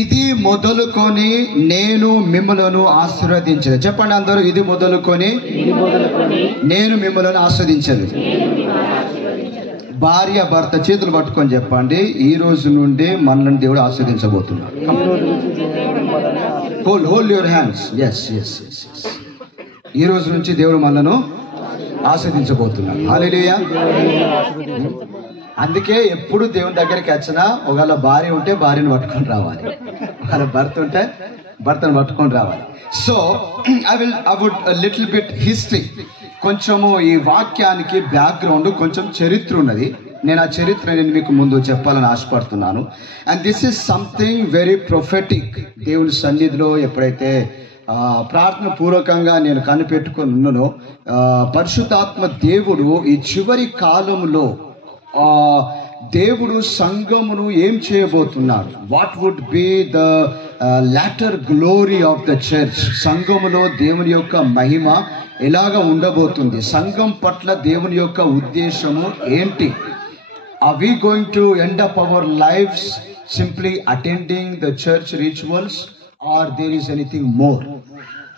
ఇది మొదలుకొని నేను మిమ్మలను ఆశీర్వదించదు. చెప్పండి అందరూ, ఇది మొదలుకొని నేను మిమ్మలను ఆశీర్వదించదు. భార్య భర్త చేతులు పట్టుకొని చెప్పండి, ఈ రోజు నుండి మనల్ని దేవుడు ఆశీర్వదించబోతున్నాడు. Hold your hands. ఈ రోజు నుంచి దేవుడు మనలను ఆశీర్వదించబోతున్నాడు. హల్లెలూయా. అందుకే ఎప్పుడు దేవుని దగ్గరికి వచ్చినా ఒకవేళ భార్య ఉంటే భార్యను పట్టుకొని రావాలి, ఒకవేళ భర్త ఉంటే భర్తను పట్టుకొని రావాలి. So I would little bit history, కొంచెము ఈ వాక్యానికి బ్యాక్గ్రౌండ్ కొంచెం చరిత్ర ఉన్నది. నేను ఆ చరిత్ర నేను మీకు ముందు చెప్పాలని ఆశపడుతున్నాను. And this is something very prophetic. దేవుని సన్నిధిలో ఎప్పుడైతే ప్రార్థన పూర్వకంగా నేను కనిపెట్టుకొని ఉన్నానో, పరిశుద్ధాత్మ దేవుడు ఈ చివరి కాలంలో దేవుడు సంఘమును ఏం చేయబోతున్నారు, what would be the latter glory of the church, సంఘములో దేవుని యొక్క మహిమ ఎలాగ ఉండబోతుంది, సంఘం పట్ల దేవుని యొక్క ఉద్దేశము ఏంటి. Are we going to end up our lives simply attending the church rituals or there is anything more?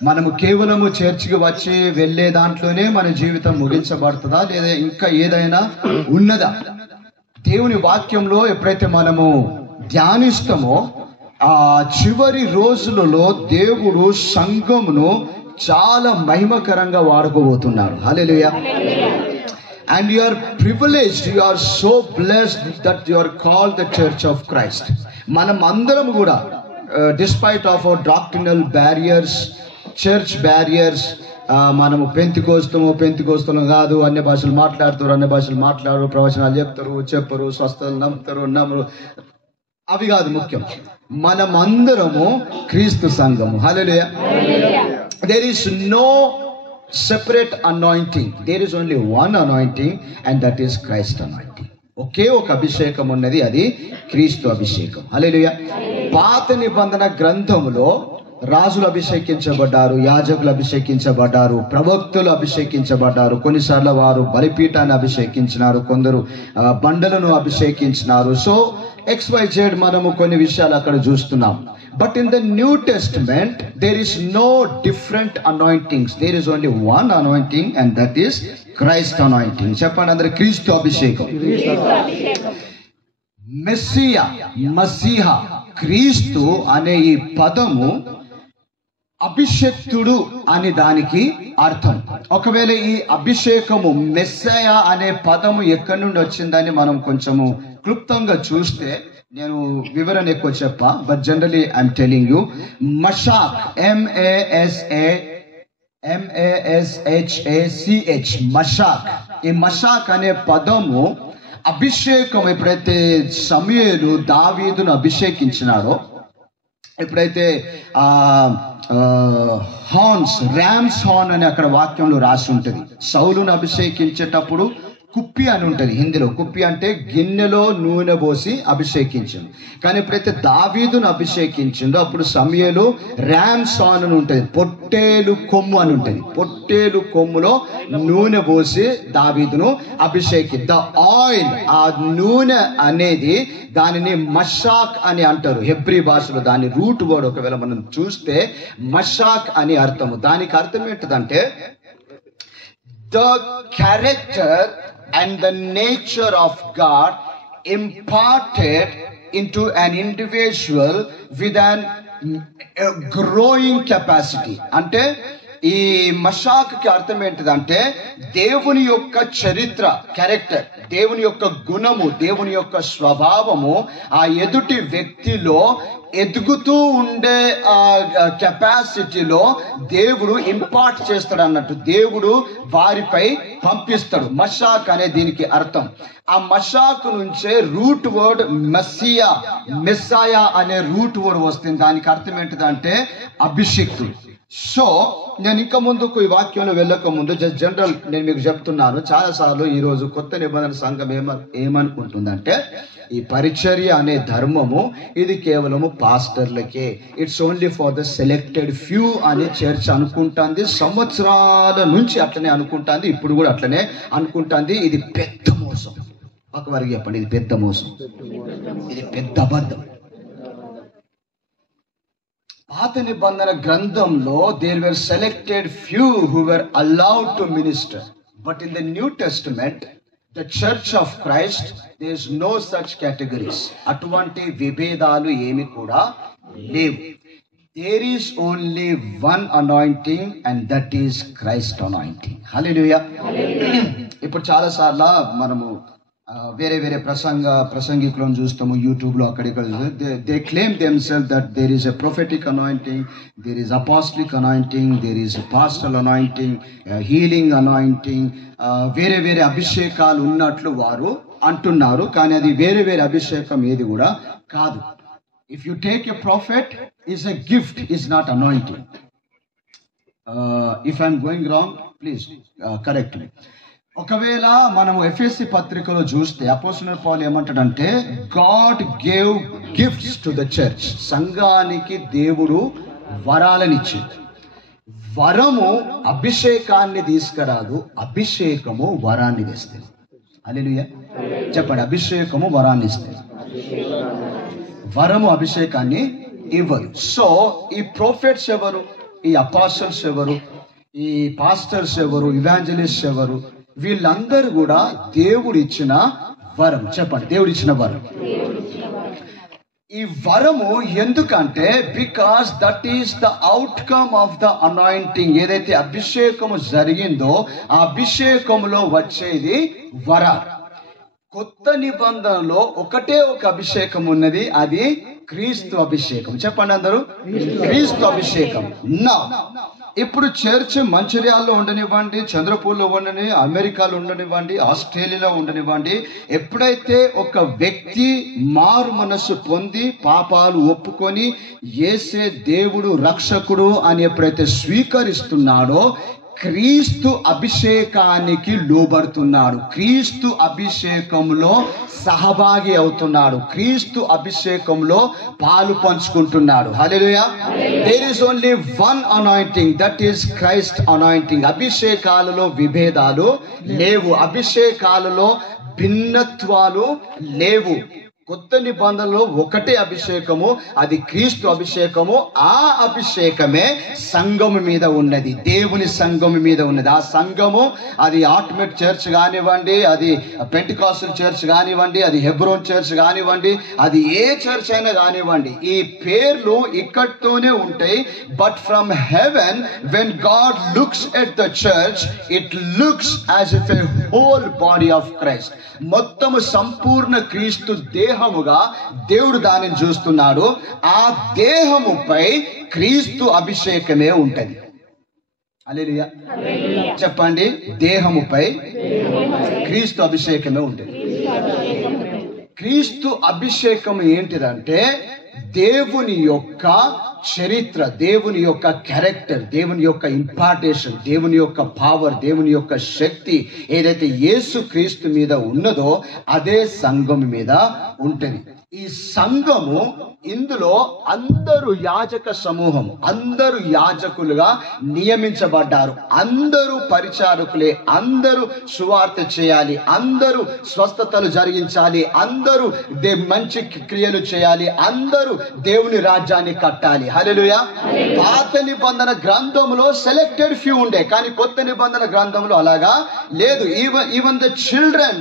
మనము కేవలము చర్చికి వచ్చి వెళ్ళే దాంట్లోనే మన జీవితం ముగించబడుతుందా, లేదా ఇంకా ఏదైనా ఉన్నదా? దేవుని వాక్యంలో ఎప్పుడైతే మనము ధ్యానిస్తామో ఆ చివరి రోజులలో దేవుడు సంఘమును చాలా మహిమకరంగా వాడుకోబోతున్నారు. హల్లెలూయా. And you are privileged, you are so blessed that you are called the Church of Christ. మనం అందరం కూడా despite of our doctrinal barriers, church barriers, మనము పెంతికోస్తము కాదు, అన్య భాషలు మాట్లాడరు, ప్రవచనాలు చెప్పరు, స్వస్థతలు నమ్మరు, అవి కాదు ముఖ్యం. మనమందరము క్రీస్తు సంఘము. హల్లెలూయా. There is no separate anointing, there is only one anointing and that is Christ anointing. ఒకే ఒక అభిషేకం ఉన్నది, అది క్రీస్తు అభిషేకం. హల్లెలూయా. పాత నిబంధన గ్రంథములో రాజులు అభిషేకించబడ్డారు, యాజకులు అభిషేకించబడ్డారు, ప్రవక్తలు అభిషేకించబడ్డారు, కొన్నిసార్లు వారు బలిపీఠాన్ని అభిషేకించినారు, కొందరు బండలను అభిషేకించినారు. సో XYZ మనము కొన్ని విషయాలు అక్కడ చూస్తున్నాం. But in the New Testament there is no different anointings, there is only one anointing and that is Christ anointing. చెప్పండి అందరూ, క్రీస్తు అభిషేకం. మెస్సియా, మసీహా, క్రీస్తు అనే ఈ పదము అభిషేక్తుడు అని దానికి అర్థం. ఒకవేళ ఈ అభిషేకము మెస్సయా అనే పదము ఎక్కడి నుండి వచ్చిందని మనం కొంచెము క్లుప్తంగా చూస్తే, నేను వివరణ ఎక్కువ చెప్పా, but generally I'm telling you. మషాక్, MASH, మషాక్. ఈ మషాక్ అనే పదము అభిషేకం ఎప్పుడైతే సమూయేలు దావీదును అభిషేకించినాడో, ఎప్పుడైతే హార్న్స్, ర్యామ్స్ హార్న్ అని అక్కడ వాక్యంలో రాసి ఉంటుంది. సౌలును అభిషేకించేటప్పుడు కుప్పి అని ఉంటుంది హిందీలో. కుప్పి అంటే గిన్నెలో నూనె పోసి అభిషేకించిండు. కానీ ఎప్పుడైతే దావీదును అభిషేకించిండో అప్పుడు సమూయేలు ర్యామ్స్ హార్న్ అని ఉంటుంది, పొట్టేలు కొమ్ము అని ఉంటుంది. పొట్టేలు కొమ్ములో నూనె పోసి దావీదును ద ఆయిల్, ఆ నూనె అనేది దానిని మషాక్ అని అంటారు హెబ్రీ భాషలో. దాని రూట్ వర్డ్ ఒకవేళ మనం చూస్తే మషాక్ అని అర్థము. దానికి అర్థం ఏంటిదంటే the character and the nature of God imparted into an individual with a growing capacity. అంటే ఈ మషాక్ కి అర్థం ఏంటిదంటే దేవుని యొక్క చరిత్ర, క్యారెక్టర్, దేవుని యొక్క గుణము, దేవుని యొక్క స్వభావము ఆ ఎదుటి వ్యక్తిలో ఎదుగుతూ ఉండే కెపాసిటీలో దేవుడు ఇంపార్ట్ చేస్తాడు అన్నట్టు, దేవుడు వారిపై పంపిస్తాడు. మషాక్ అనే దీనికి అర్థం. ఆ మషాక్ నుంచే రూట్ వర్డ్ మెస్సాయా అనే రూట్ వర్డ్ వస్తుంది. దానికి అర్థం ఏంటిదంటే అభిషిక్తుడు. సో నేను ఇంకా ముందుకు ఈ వాక్యంలో వెళ్ళక ముందు జస్ట్ జనరల్ నేను మీకు చెప్తున్నాను. చాలాసార్లు ఈరోజు కొత్త నిబంధన సంఘం ఏమనుకుంటుందంటే ఈ పరిచర్య అనే ధర్మము ఇది కేవలము పాస్టర్లకే, it's only for the selected few అని చర్చ్ అనుకుంటుంది. సంవత్సరాల నుంచి అట్లనే అనుకుంటుంది, ఇప్పుడు కూడా అట్లనే అనుకుంటుంది. ఇది పెద్ద మోసం. ఒకవారికి చెప్పండి, ఇది పెద్ద మోసం, ఇది పెద్ద అబద్ధం. పాత నిబంధన గ్రంథంలో there were selected few who were allowed to minister. But in the New Testament the church of Christ there is no such categories. అటువంటి విభేదాలు ఏమి కూడా లేవు. There is only one anointing and that is Christ anointing. Hallelujah. ఇప్పుడు చాలాసార్లు మనము వేరే వేరే ప్రసంగికులను చూస్తాము యూట్యూబ్లో, అక్కడిక్కడ. They claim themselves that there is a prophetic anointing, there is apostolic anointing, there is pastoral anointing, healing anointing, వేరే వేరే అభిషేకాలు ఉన్నట్లు వారు అంటున్నారు. కానీ అది వేరే వేరే అభిషేకం ఏది కూడా కాదు. If you take a prophet is a gift, is not anointing. If I'm going wrong please correct me. ఒకవేళ మనం ఎఫెసీ పత్రికలో చూస్తే అపోస్తలుడైన పౌలు ఏమంటాడంటే, God gave gifts to the church. సంఘానికి దేవుడు వరాలనిచ్చి, వరము అభిషేకాన్ని తీసుకురాదు, అభిషేకము వరాన్ని తెస్తుంది. హల్లెలూయా చెప్పండి. అభిషేకము వరాన్ని ఇస్తుంది, వరము అభిషేకాన్ని ఇవ్వదు. సో ఈ ప్రొఫెట్స్ ఎవరు, ఈ అపాస్టల్స్ ఎవరు, ఈ పాస్టర్స్ ఎవరు, ఇవాంజలిస్ట్ ఎవరు, వీళ్ళందరూ కూడా దేవుడు ఇచ్చిన వరం. చెప్పండి, దేవుడు ఇచ్చిన వరం. ఈ వరము ఎందుకంటే because that is the outcome of the anointing. ఏదైతే అభిషేకము జరిగిందో ఆ అభిషేకములో వచ్చేది వరాలు. కొత్త నిబంధనలో ఒకటే ఒక అభిషేకం ఉన్నది, అది క్రీస్తు అభిషేకం. చెప్పండి అందరూ, క్రీస్తు అభిషేకం. నా ఇప్పుడు చర్చ్ మంచిర్యాలలో ఉండనివ్వండి, చంద్రపూర్లో ఉండని, అమెరికాలో ఉండనివ్వండి, ఆస్ట్రేలియాలో ఉండనివ్వండి, ఎప్పుడైతే ఒక వ్యక్తి మారు మనస్సు పొంది పాపాలు ఒప్పుకొని యేసే దేవుడు రక్షకుడు అని ఎప్పుడైతే స్వీకరిస్తున్నాడో క్రీస్తు అభిషేకానికి లోబడుతున్నాడు, క్రీస్తు అభిషేకంలో సహభాగి అవుతున్నాడు, క్రీస్తు అభిషేకంలో పాలు పంచుకుంటున్నాడు. Hallelujah. There is only one anointing, that is Christ anointing. అభిషేకాలలో విభేదాలు లేవు, అభిషేకాలలో భిన్నత్వాలు లేవు. కొత్త నిబంధనలో ఒకటే అభిషేకము, అది క్రీస్తు అభిషేకము. ఆ అభిషేకమే సంఘము మీద ఉన్నది, దేవుని సంఘము మీద ఉన్నది. ఆ సంఘము అది ఆల్టిమేట్ చర్చ్ కానివ్వండి, అది పెంటికాస్టల్ చర్చ్ కానివ్వండి, అది హెబ్రోన్ చర్చ్ కానివ్వండి, అది ఏ చర్చ్ అయినా కానివ్వండి, ఈ పేర్లు ఇక్కడితోనే ఉంటాయి. But from heaven when God looks at the church, it looks as if a whole body of Christ. మొత్తము సంపూర్ణ క్రీస్తు దేహముగా దేవుడు దానిని చూస్తున్నాడు. ఆ దేహముపై క్రీస్తు అభిషేకమే ఉంటది. హల్లెలూయా చెప్పండి. దేహముపై క్రీస్తు అభిషేకమే ఉంటది. క్రీస్తు అభిషేకం ఏంటిదంటే దేవుని యొక్క చరిత్ర, దేవుని యొక్క క్యారెక్టర్, దేవుని యొక్క ఇంపార్టేషన్, దేవుని యొక్క పవర్, దేవుని యొక్క శక్తి ఏదైతే యేసు క్రీస్తు మీద ఉన్నదో అదే సంఘం మీద ఉంటుంది. ఈ సంఘము, ఇందులో అందరూ యాజక సమూహం, అందరూ యాజకులుగా నియమించబడ్డారు, అందరూ పరిచారకులే, అందరూ సువార్త చేయాలి, అందరూ స్వస్థతలు జరిగించాలి, అందరూ మంచి క్రియలు చేయాలి, అందరూ దేవుని రాజ్యాన్ని కట్టాలి. హల్లెలూయా. పాత నిబంధన గ్రంథంలో సెలెక్టెడ్ ఫ్యూ ఉండే, కానీ కొత్త నిబంధన గ్రంథంలో అలాగా లేదు. Even the children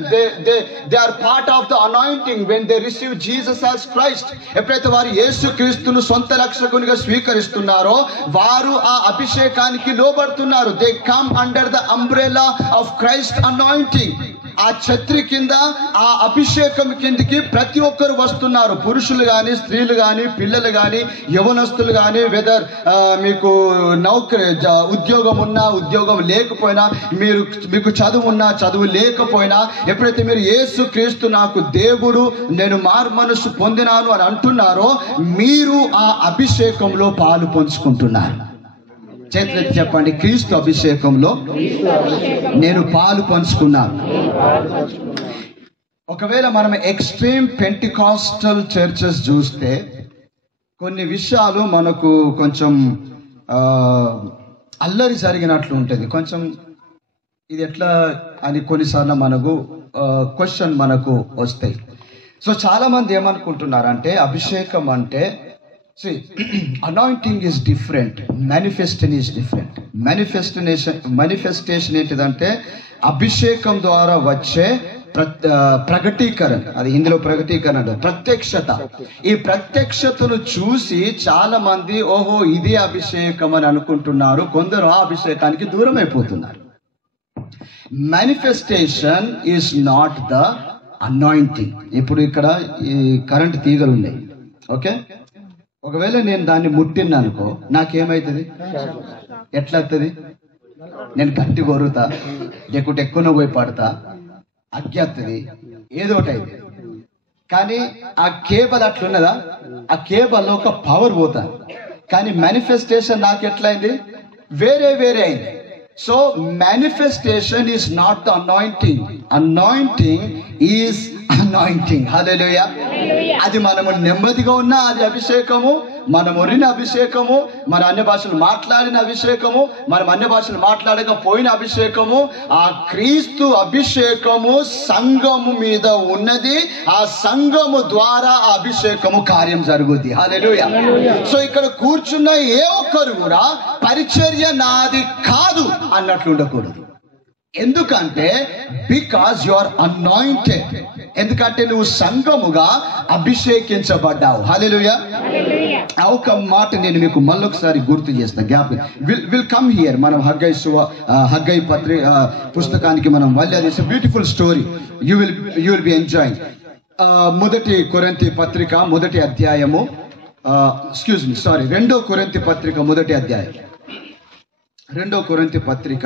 they are part of the anointing when they receive Jesus as Christ. ఎప్పుడైతే వారు యేసు క్రీస్తును సొంత రక్షకునిగా స్వీకరిస్తున్నారో వారు ఆ అభిషేకానికి లోబడుతున్నారు. They come under the umbrella of Christ anointing. ఆ ఛత్రి కింద, ఆ అభిషేకం కిందికి ప్రతి ఒక్కరు వస్తున్నారు. పురుషులు కానీ, స్త్రీలు కానీ, పిల్లలు కానీ, యవనస్తులు కానీ, వెదర్ మీకు ఉద్యోగం ఉన్నా, ఉద్యోగం లేకపోయినా, మీకు చదువు ఉన్నా, చదువు లేకపోయినా, ఎప్పుడైతే మీరు యేసు క్రీస్తు నాకు దేవుడు, నేను మారు మనసు పొందినాను అని అంటున్నారో మీరు ఆ అభిషేకంలో పాలు పంచుకుంటున్నారు. చేతులెత్తి చెప్పండి, క్రీస్తు అభిషేకంలో నేను పాలు పంచుకున్నాను. ఒకవేళ మనం ఎక్స్ట్రీమ్ పెంటికాస్టల్ చర్చెస్ చూస్తే కొన్ని విషయాలు మనకు కొంచెం అల్లరి జరిగినట్లు ఉంటుంది. కొంచెం ఇది ఎట్లా అని కొన్నిసార్లు మనకు క్వశ్చన్ మనకు వస్తాయి. సో చాలా మంది ఏమనుకుంటున్నారంటే అభిషేకం అంటే See, anointing is different, manifestation is different. Manifestation ఏంటిదంటే అభిషేకం ద్వారా వచ్చే ప్రకటీకరణ, అది హిందీలో ప్రకటీకరణ అంటే ప్రత్యక్షత. ఈ ప్రత్యక్షతను చూసి చాలా మంది ఓహో ఇదే అభిషేకం అని అనుకుంటున్నారు, కొందరు ఆ అభిషేకానికి దూరం అయిపోతున్నారు. Manifestation is not the anointing. ఇప్పుడు ఇక్కడ ఈ కరెంట్ తీగలు ఉన్నాయి, ఓకే, ఒకవేళ నేను దాన్ని ముట్టినా అనుకో నాకేమవుతుంది? ఎట్లా అవుతుంది? నేను గట్టి కొరుతా, లేకుంటే ఎక్కువ పోయి పడతా, అగ్గేస్తుంది, ఏదో ఒకటి అయితే. కానీ ఆ కేబుల్ అట్లున్నదా? ఆ కేబుల్లో ఒక పవర్ పోతాను. కానీ మేనిఫెస్టేషన్ నాకు ఎట్లయింది? వేరే అయింది. So manifestation is not the anointing. Anointing is anointing. Hallelujah. అది మనము నెమ్మదిగా ఉన్న అది అభిషేకము, మనం ఒరిన అభిషేకము, మన అన్య భాషలు మాట్లాడిన అభిషేకము, మనం అన్య భాషలు మాట్లాడకపోయిన అభిషేకము, ఆ క్రీస్తు అభిషేకము సంఘము మీద ఉన్నది. ఆ సంఘము ద్వారా ఆ అభిషేకము కార్యం జరుగుద్ది. హల్లెలూయా. సో ఇక్కడ కూర్చున్న ఏ ఒక్కరు కూడా పరిచర్య నాది కాదు అన్నట్లు ఉండకూడదు. ఎందుకంటే బికాజ్ యు ఆర్ అనాయింటెడ్. ఎందుకంటే నువ్వు సంఘముగా అభిషేకించబడ్డావు. హల్లెలూయా. ఆ ఒక మాట నేను మీకు మళ్ళొకసారి గుర్తు చేస్తా. Gap will come here. మనం హగ్గై పుస్తకానికి మనం వెళ్ళాలి. It's beautiful story. You will be enjoying. మొదటి కొరింథీ పత్రిక మొదటి అధ్యాయము, రెండో కొరింథీ పత్రిక మొదటి అధ్యాయం, రెండో కొరింథీ పత్రిక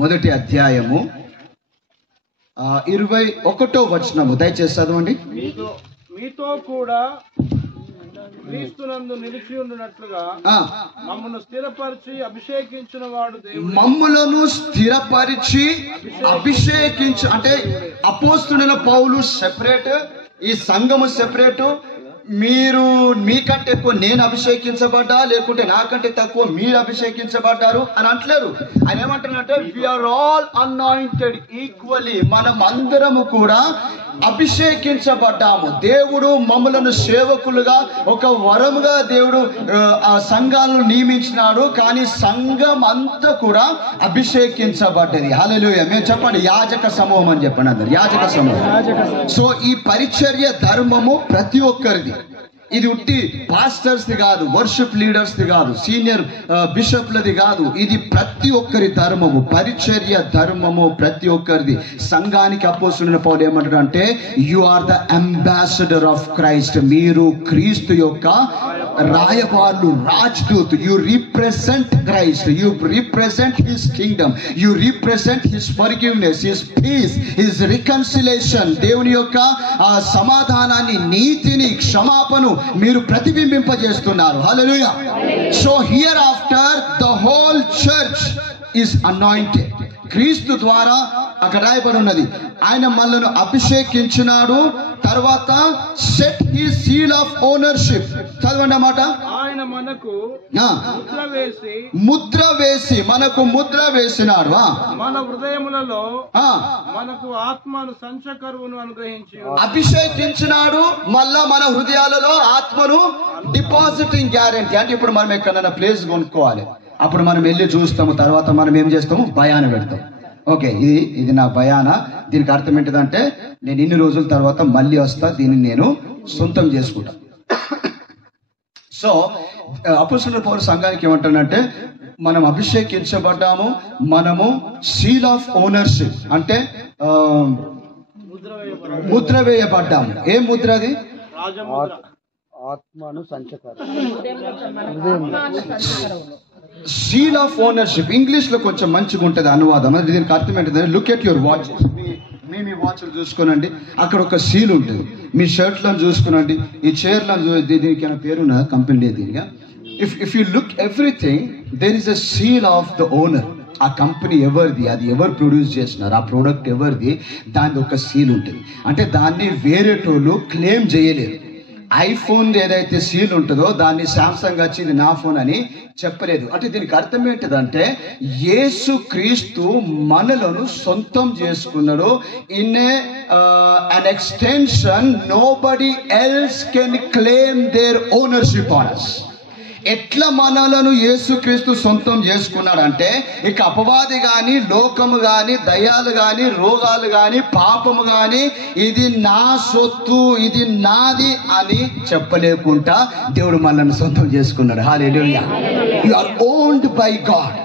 మొదటి అధ్యాయము 21వ వచనము దయచేసి చదవండి. మీతో కూడా క్రీస్తునందు నిలిచి ఉండునట్లుగా మమ్మల్ని స్థిరపరిచి అభిషేకించిన వాడు దేవుడు. మమ్ములను స్థిరపరిచి అంటే అపోస్తలుడైన పౌలు సెపరేట్, ఈ సంఘము సెపరేట్. మీరు మీకంటే ఎక్కువ నేను అభిషేకించబడ్డా, లేకుంటే నాకంటే తక్కువ మీరు అభిషేకించబడ్డారు అని అంటలేరు. ఆయన ఏమంటున్నారంటే వీఆర్ ఆల్ అనాయింటెడ్ ఈక్వల్లీ. మనం అందరము కూడా అభిషేకించబడ్డాము. దేవుడు మమ్మలను సేవకులుగా ఒక వరముగా దేవుడు ఆ సంఘాలను నియమించినాడు. కానీ సంఘం అంతా కూడా అభిషేకించబడ్డది. హల్లెలూయా. మేము చెప్పండి యాజక సమూహం అని చెప్పండి అందరు, యాజక సమూహం. సో ఈ పరిచర్య ధర్మము ప్రతి ఒక్కరిది. ఇది ఉట్టి పాస్టర్స్ది కాదు, వర్షిప్ లీడర్స్ది కాదు, సీనియర్ బిషప్లది కాదు. ఇది ప్రతి ఒక్కరి ధర్మము, పరిచర్య ధర్మము ప్రతి ఒక్కరిది. సంఘానికి అపోస్తలుడైన పౌలు ఏమంటాడు అంటే you are the ambassador of Christ. మీరు క్రీస్తు యొక్క రాయబారులు, రాజ్దూత్. You represent Christ, you represent his kingdom, you represent his forgiveness, his peace, his reconciliation. దేవుని యొక్క సమాధానాన్ని, నీతిని, క్షమాపణ మీరు ప్రతిబింబింపజేస్తున్నారు. Hallelujah. So hereafter the whole church is anointed. క్రీస్తు ద్వారా అక్కడ రాయబడి ఉన్నది ఆయన మనల్ని అభిషేకించినాడు. తర్వాత set he seal of ownership. చదవండి అన్నమాట. ఆయన మనకు ముద్ర వేసి మనకు ముద్ర వేసినాడు. మన హృదయములలో మనకు ఆత్మను సంచకరువును అనుగ్రహించి అభిషేకించినాడు. మళ్ళా మన హృదయాలలో ఆత్మను డిపాజిటింగ్ గ్యారెంటీ. అంటే ఇప్పుడు మనం ఎక్కడైనా ప్లేస్ కొనుక్కోవాలి, అప్పుడు మనం వెళ్ళి చూస్తాము, తర్వాత మనం ఏం చేస్తాము? భయాన పెడతాం. ఓకే, ఇది నా భయాన. దీనికి అర్థం ఏంటిదంటే నేను ఇన్ని రోజుల తర్వాత మళ్ళీ వస్తా, దీన్ని నేను సొంతం చేసుకుంటా. సో అపోస్తలుడైన పౌలు సంఘానికి ఏమంటానంటే మనం అభిషేకించబడ్డాము, మనము సీల్ ఆఫ్ ఓనర్షిప్ అంటే ముద్ర వేయబడ్డాము. ఏ ముద్ర అది? ఆత్మను సంచకరు. Seal of ownership. ఇంగ్లీష్ లో కొంచెం మంచిగా ఉంటుంది అనువాదం. అది దీనికి అర్థం ఏంటంటే లుక్ ఎట్ యువర్ వాచ్. మీ వాచ్లు చూసుకోనండి, అక్కడ ఒక సీల్ ఉంటుంది. మీ షర్ట్లను చూసుకోనండి, ఈ చైర్లను దీనికి పేరు ఉన్నదా కంపెనీ దీనిగా. If you look everything there is a seal of the owner. ఆ కంపెనీ ఎవరిది, అది ఎవరు ప్రొడ్యూస్ చేసినారు, ఆ ప్రోడక్ట్ ఎవరిది, దాని ఒక సీల్ ఉంటుంది. అంటే దాన్ని వేరేటోళ్ళు క్లెయిమ్ చేయలేరు. ఐఫోన్ ఏదైతే సీల్ ఉంటుందో దాన్ని శాంసంగ్ వచ్చి ఇది నా ఫోన్ అని చెప్పలేదు. అంటే దీనికి అర్థం ఏంటిదంటే యేసు క్రీస్తు మనలను సొంతం చేసుకున్నాడు. In an extension nobody else can claim their ownership on us. ఎట్లా మనలను యేసుక్రీస్తు సొంతం చేసుకున్నాడంటే ఇక అపవాది కానీ, లోకము కానీ, దయ్యాలు కానీ, రోగాలు కానీ, పాపము కానీ ఇది నా సొత్తు, ఇది నాది అని చెప్పలేకుండా దేవుడు మనల్ని సొంతం చేసుకున్నాడు. Hallelujah. You are owned by God,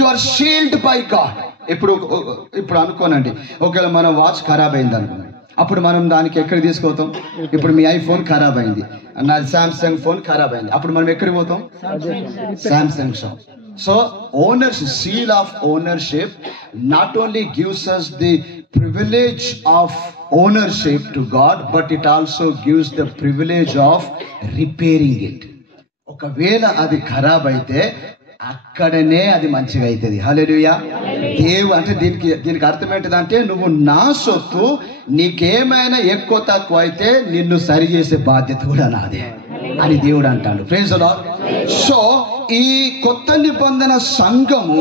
you are sealed by God. ఇప్పుడు అనుకోనండి, ఒకవేళ మన వాచ్ ఖరాబ్ అయింది అనుకున్నాం, అప్పుడు మనం దానికి ఎక్కడ తీసుకుపోతాం? ఇప్పుడు మీ ఐఫోన్ ఖరాబ్ అయింది, నాది శాంసంగ్ ఫోన్ ఖరాబ్ అయింది, అప్పుడు మనం ఎక్కడికి పోతాం? Samsung shop. So ownership, seal of ownership not only gives us the privilege of ownership to God, but it also gives the privilege of repairing it. ఒకవేళ అది ఖరాబ్ అయితే అక్కడనే అది మంచిగా అవుతుంది. హల్లెలూయా. అంటే దీనికి అర్థం ఏంటిదంటే నువ్వు నా సొత్తు, నీకేమైనా ఎక్కువ తక్కువ అయితే నిన్ను సరి చేసే బాధ్యత కూడా నాదే అని దేవుడు అంటాడు. Praise the lord. సో ఈ కొత్త నిబంధన సంఘము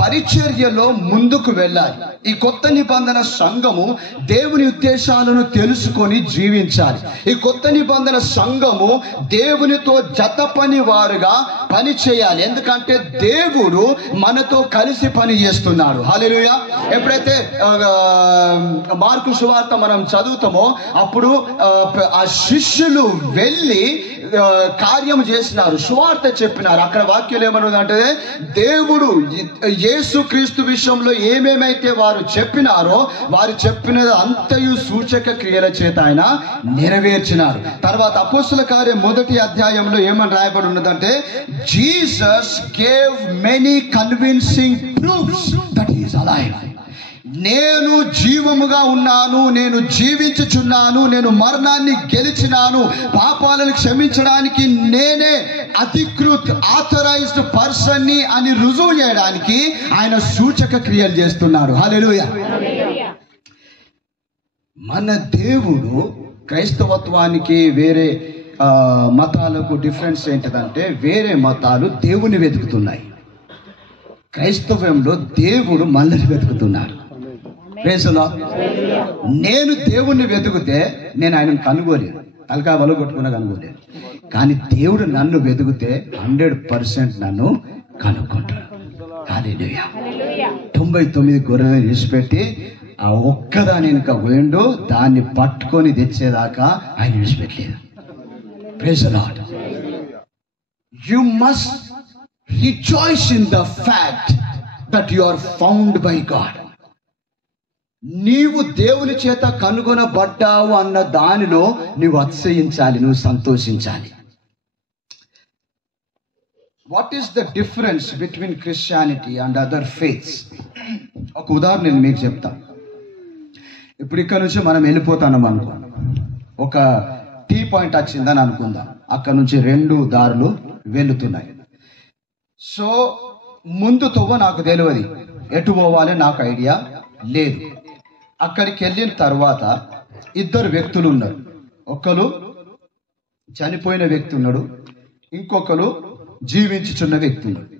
పరిచర్యలో ముందుకు వెళ్ళాలి. ఈ కొత్త నిబంధన సంఘము దేవుని ఉద్దేశాలను తెలుసుకొని జీవించాలి. ఈ కొత్త నిబంధన సంఘము దేవునితో జత పని వారుగా పని చేయాలి. ఎందుకంటే దేవుడు మనతో కలిసి పని చేస్తున్నాడు. హల్లెలూయా. ఎప్పుడైతే మార్కు సువార్త మనం చదువుతామో అప్పుడు ఆ శిష్యులు వెళ్ళి కార్యం చేసినారు, సువార్త చెప్పినారు. అక్కడ వాక్యం ఏమన్నదంటే దేవుడు యేసు క్రీస్తు విషయంలో ఏమేమైతే వారు చెప్పినారో వారు చెప్పినది అంతయు సూచక క్రియల చేత ఆయన నెరవేర్చినారు. తర్వాత అపోస్తుల కార్యం 1వ అధ్యాయంలో ఏమని రాయబడి ఉన్నదంటే Jesus gave many convincing proofs that he is alive. నేను జీవముగా ఉన్నాను, నేను జీవించుచున్నాను, నేను మరణాన్ని గెలిచినాను, పాపాలను క్షమించడానికి నేనే అధికృత్ ఆథరైజ్డ్ పర్సన్ ని అని రుజువు చేయడానికి ఆయన సూచక క్రియలు చేస్తున్నాడు. హల్లెలూయా. మన దేవుడు క్రైస్తవత్వానికి వేరే మతాలకు డిఫరెన్స్ ఏంటిదంటే వేరే మతాలు దేవుని వెతుకుతున్నాయి, క్రైస్తవంలో దేవుడు మనల్ని వెతుకుతున్నాడు. నేను దేవుణ్ణి వెతుకుతే నేను ఆయనను కనుగోలేను, తలకాయ వల కొట్టుకున్నా కనుగోలేను. కానీ దేవుడు నన్ను వెతుకుతే 100% నన్ను కనుక్కుంటాడు. హల్లెలూయా. 99 గొర్రెలను విడిచిపెట్టి ఆ ఒక్కదాని ఇంకా పోయిండు, దాన్ని పట్టుకొని తెచ్చేదాకా ఆయన విడిచిపెట్టలేదు. Praise the Lord. You must rejoice in the fact that you are found by God. నీవు దేవుని చేత కనుగొనబడ్డావు అన్న దానిలో నువ్వు అతిశయించాలి, నువ్వు సంతోషించాలి. What is the difference between Christianity and other faiths? ఒక ఉదాహరణ నేను మీకు చెప్తా. ఇప్పుడు ఇక్కడ నుంచి మనం వెళ్ళిపోతాం అనుకో, ఒక టీ పాయింట్ వచ్చిందని అనుకుందాం, అక్కడ నుంచి 2 దారులు వెళుతున్నాయి. సో ముందు తవ్వ నాకు తెలియదు, ఎటు పోవాలి నాకు ఐడియా లేదు. అక్కడికి వెళ్ళిన తర్వాత 2 వ్యక్తులు ఉన్నారు. ఒకరు చనిపోయిన వ్యక్తి ఉన్నాడు, ఇంకొకరు జీవించుచున్న వ్యక్తి ఉన్నాడు.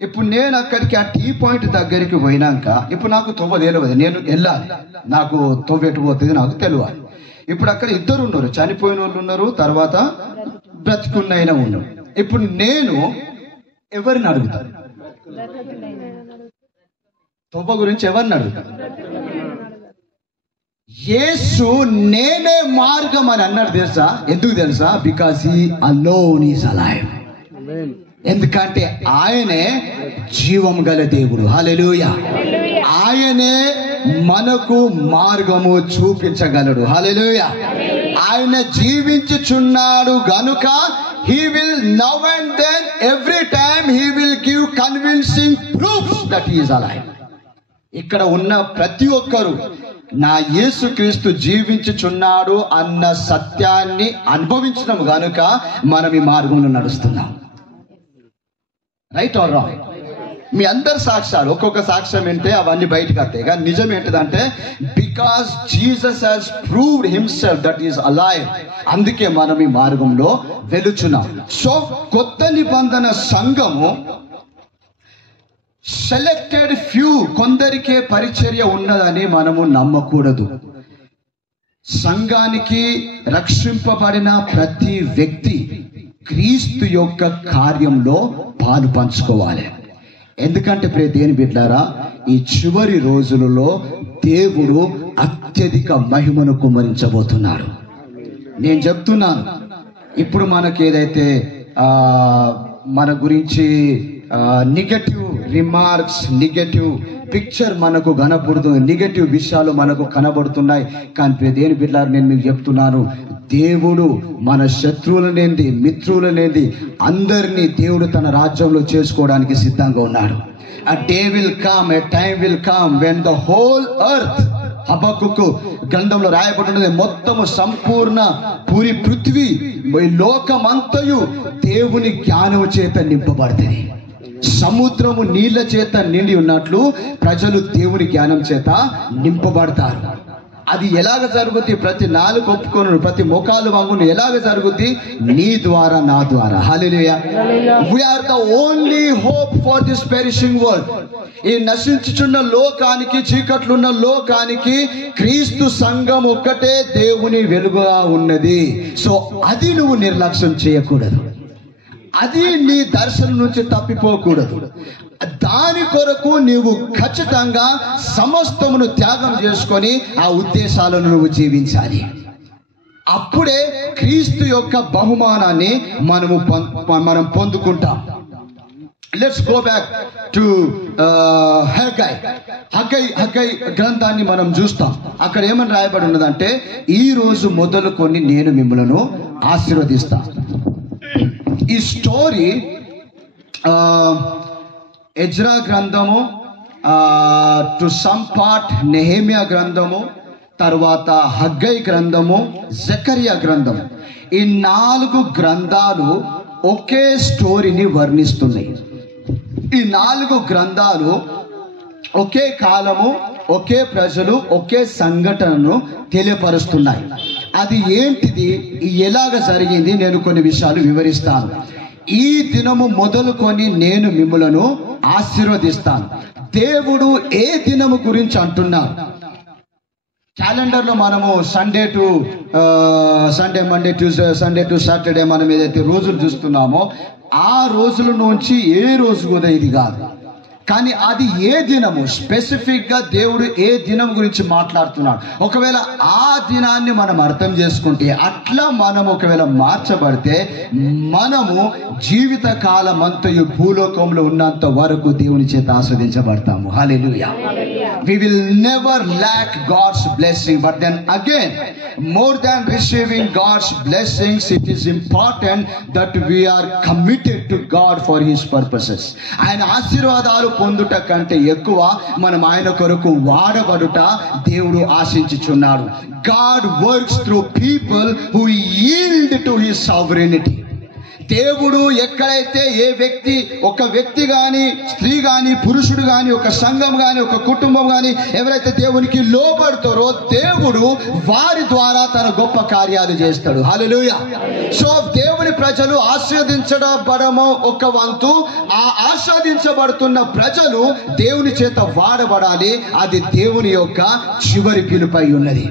ఇప్పుడు నేను అక్కడికి ఆ టీ పాయింట్ దగ్గరికి పోయినాక ఇప్పుడు నాకు తవ్వ తెలియదు, నేను వెళ్ళాలి, నాకు తవ్వ ఎటు పోతుంది నాకు తెలియాలి. ఇప్పుడు అక్కడ 2 ఉన్నారు, చనిపోయిన వాళ్ళు ఉన్నారు, తర్వాత బ్రతికున్నైనా ఉన్నారు. ఇప్పుడు నేను ఎవరిని అడుగుతాను? తవ్వ గురించి ఎవరిని అడుగుతాను? యేసు నేనే మార్గం అని అన్నాడు. తెలుసా? ఎందుకు తెలుసా? Because he alone is alive. ఎందుకంటే ఆయనే జీవం గల దేవుడు. హల్లెలూయా. ఆయనే మనకు మార్గము చూపించగలడు. హల్లెలూయా. ఆయన జీవించుచున్నాడు గనుక he will now and then every time he will give convincing proofs that he is alive. ఇక్కడ ఉన్న ప్రతి ఒక్కరు నా యేసుక్రీస్తు జీవించుచున్నాడు అన్న సత్యాన్ని అనుభవించడం గనుక మనం ఈ మార్గంలో నడుస్తున్నాం. Right or wrong? మీ అందరి సాక్ష్యాలు ఒక్కొక్క సాక్ష్యం ఏంటే అవన్నీ బయటకు వస్తాయి. కానీ నిజం ఏంటిదంటే because Jesus has proved himself that is alive. అందుకే మనం ఈ మార్గంలో వెలుచున్నాం. సో కొత్త నిబంధన సంఘము సెలెక్టెడ్ ఫ్యూ, కొందరికే పరిచర్య ఉన్నదని మనము నమ్మకూడదు. సంఘానికి రక్షింపబడిన ప్రతి వ్యక్తి క్రీస్తు యొక్క కార్యంలో పాలు పంచుకోవాలి. ఎందుకంటే ప్రియ దేవుని బిడ్డలారా, ఈ చివరి రోజులలో దేవుడు అత్యధిక మహిమను కుమ్మరించబోతున్నాడు. నేను చెప్తున్నాను, ఇప్పుడు మనకి ఏదైతే మన గురించి నెగటివ్ రిమార్క్స్, నెగటివ్ పిక్చర్ మనకు కనబడుతుంది, నెగటివ్ విషయాలు మనకు కనబడుతున్నాయి. కానీ దేని బిడ్డలారా, నేను మీకు చెప్తున్నాను, దేవుడు మన శత్రువులనేది, మిత్రులనేది అందరినీ దేవుడు తన రాజ్యంలో చేసుకోవడానికి సిద్ధంగా ఉన్నాడు. A day will come, a time will come when the whole earth, హబక్కుకు గ్రంథంలో రాయబడినది, మొత్తము సంపూర్ణ పూరి పృథ్వీ, లోకమంతయు దేవుని జ్ఞానము చేత నింపబడుతుంది. సముద్రము నీళ్ల చేత నిండి ఉన్నట్లు ప్రజలు దేవుని జ్ఞానం చేత నింపబడతారు. అది ఎలాగ జరుగుద్ది? ప్రతి నాలుగు ఒప్పుకొను, ప్రతి ముఖాలు వాంగును. ఎలాగ జరుగుద్ది? నీ ద్వారా, నా ద్వారా. హల్లెలూయా. We are the only hope for this perishing world. ఈ నశించుచున్న లోకానికి, చీకట్లున్న లోకానికి క్రీస్తు సంఘం ఒక్కటే దేవుని వెలుగుగా ఉన్నది. సో అది నువ్వు నిర్లక్ష్యం చేయకూడదు, అది నీ దర్శనం నుంచి తప్పిపోకూడదు. దాని కొరకు నీవు ఖచ్చితంగా సమస్తమును త్యాగం చేసుకొని ఆ ఉద్దేశాలను నువ్వు జీవించాలి. అప్పుడే క్రీస్తు యొక్క బహుమానాన్ని మనం పొందుకుంటాం. Let's go back to Haggai గ్రంథాన్ని మనం చూస్తాం. అక్కడ ఏమని రాయబడి ఉన్నదంటే, ఈ రోజు మొదలుకొని నేను మిమ్మలను ఆశీర్వదిస్తా. ఈ స్టోరీ ఎజ్రా గ్రంథము, టు సమ్ పార్ట్ నెహెమియా గ్రంథము, తర్వాత హగ్గై గ్రంథము, జకరియా గ్రంథము, ఈ 4 గ్రంథాలు ఒకే స్టోరీని వర్ణిస్తున్నాయి. ఈ 4 గ్రంథాలు ఒకే కాలము, ఒకే ప్రజలు, ఒకే సంఘటనను తెలియపరుస్తున్నాయి. అది ఏంటిది, ఎలాగ జరిగింది, నేను కొన్ని విషయాలు వివరిస్తాను. ఈ దినము మొదలుకొని నేను మిమ్ములను ఆశీర్వదిస్తాను. దేవుడు ఏ దినము గురించి అంటున్నారు? క్యాలెండర్లో మనము Sunday to Monday, Tuesday, Sunday to Saturday మనం ఏదైతే రోజులు చూస్తున్నామో ఆ రోజుల నుంచి ఏ రోజు కూడా ఇది కాదు. కానీ అది ఏ దినము, స్పెసిఫిక్గా దేవుడు ఏ దినం గురించి మాట్లాడుతున్నాడు. ఒకవేళ ఆ దినాన్ని మనం అర్థం చేసుకుంటే, అట్లా మనం ఒకవేళ మార్చబడితే, మనము జీవిత కాలం అంతయు భూలోకంలో ఉన్నంత వరకు దేవుని చేత ఆస్వాదించబడతాము. హల్లెలూయా. We will never lack God's blessing, but then again, more than receiving God's blessings, it is important that we are committed to God for His purposes. ఆయన ఆశీర్వాదాలు పొందుట కంటే ఎక్కువ మనం ఆయన కొరకు వాడబడుట దేవుడు ఆశించుచున్నాడు. God works through people who yield to His sovereignty. దేవుడు ఎక్కడైతే ఏ వ్యక్తి, ఒక వ్యక్తి కానీ, స్త్రీ కానీ, పురుషుడు కానీ, ఒక సంఘం కానీ, ఒక కుటుంబం కానీ ఎవరైతే దేవునికి లోబడతారో దేవుడు వారి ద్వారా తన గొప్ప కార్యాలు చేస్తాడు. హల్లెలూయా. సో దేవుని ప్రజలు ఆశీర్వదించబడము ఒక వంతు, ఆ ఆశీర్వదించబడుతున్న ప్రజలు దేవుని చేత వాడబడాలి. అది దేవుని యొక్క చివరి పిలుపై ఉన్నది.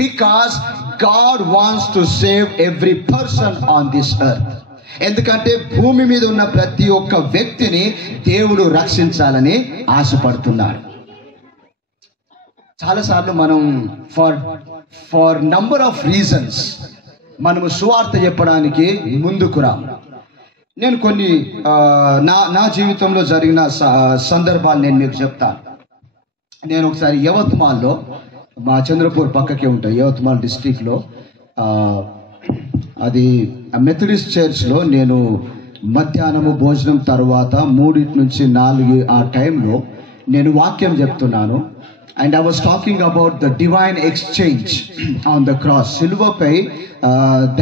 Because God wants to save every person on this earth. ఎందుకంటే భూమి మీద ఉన్న ప్రతి ఒక్క వ్యక్తిని దేవుడు రక్షించాలని ఆశపడుతున్నాడు. చాలాసార్లు మనం ఫర్ నంబర్ ఆఫ్ రీజన్స్ మనము సువార్త చెప్పడానికి ముందుకు రాము. నేను కొన్ని నా జీవితంలో జరిగిన సందర్భాలు నేను మీకు చెప్తాను. నేను ఒకసారి యవత్మాల్లో, మా చంద్రపూర్ పక్కకే ఉంటాయి, యవత్మాల్ డిస్ట్రిక్ట్లో, అది మెథడిస్ట్ చర్చ్లో నేను మధ్యాహ్నము భోజనం తర్వాత 3 నుంచి 4 ఆ టైంలో నేను వాక్యం చెప్తున్నాను. And I was talking about the divine exchange on the cross. సిలువపై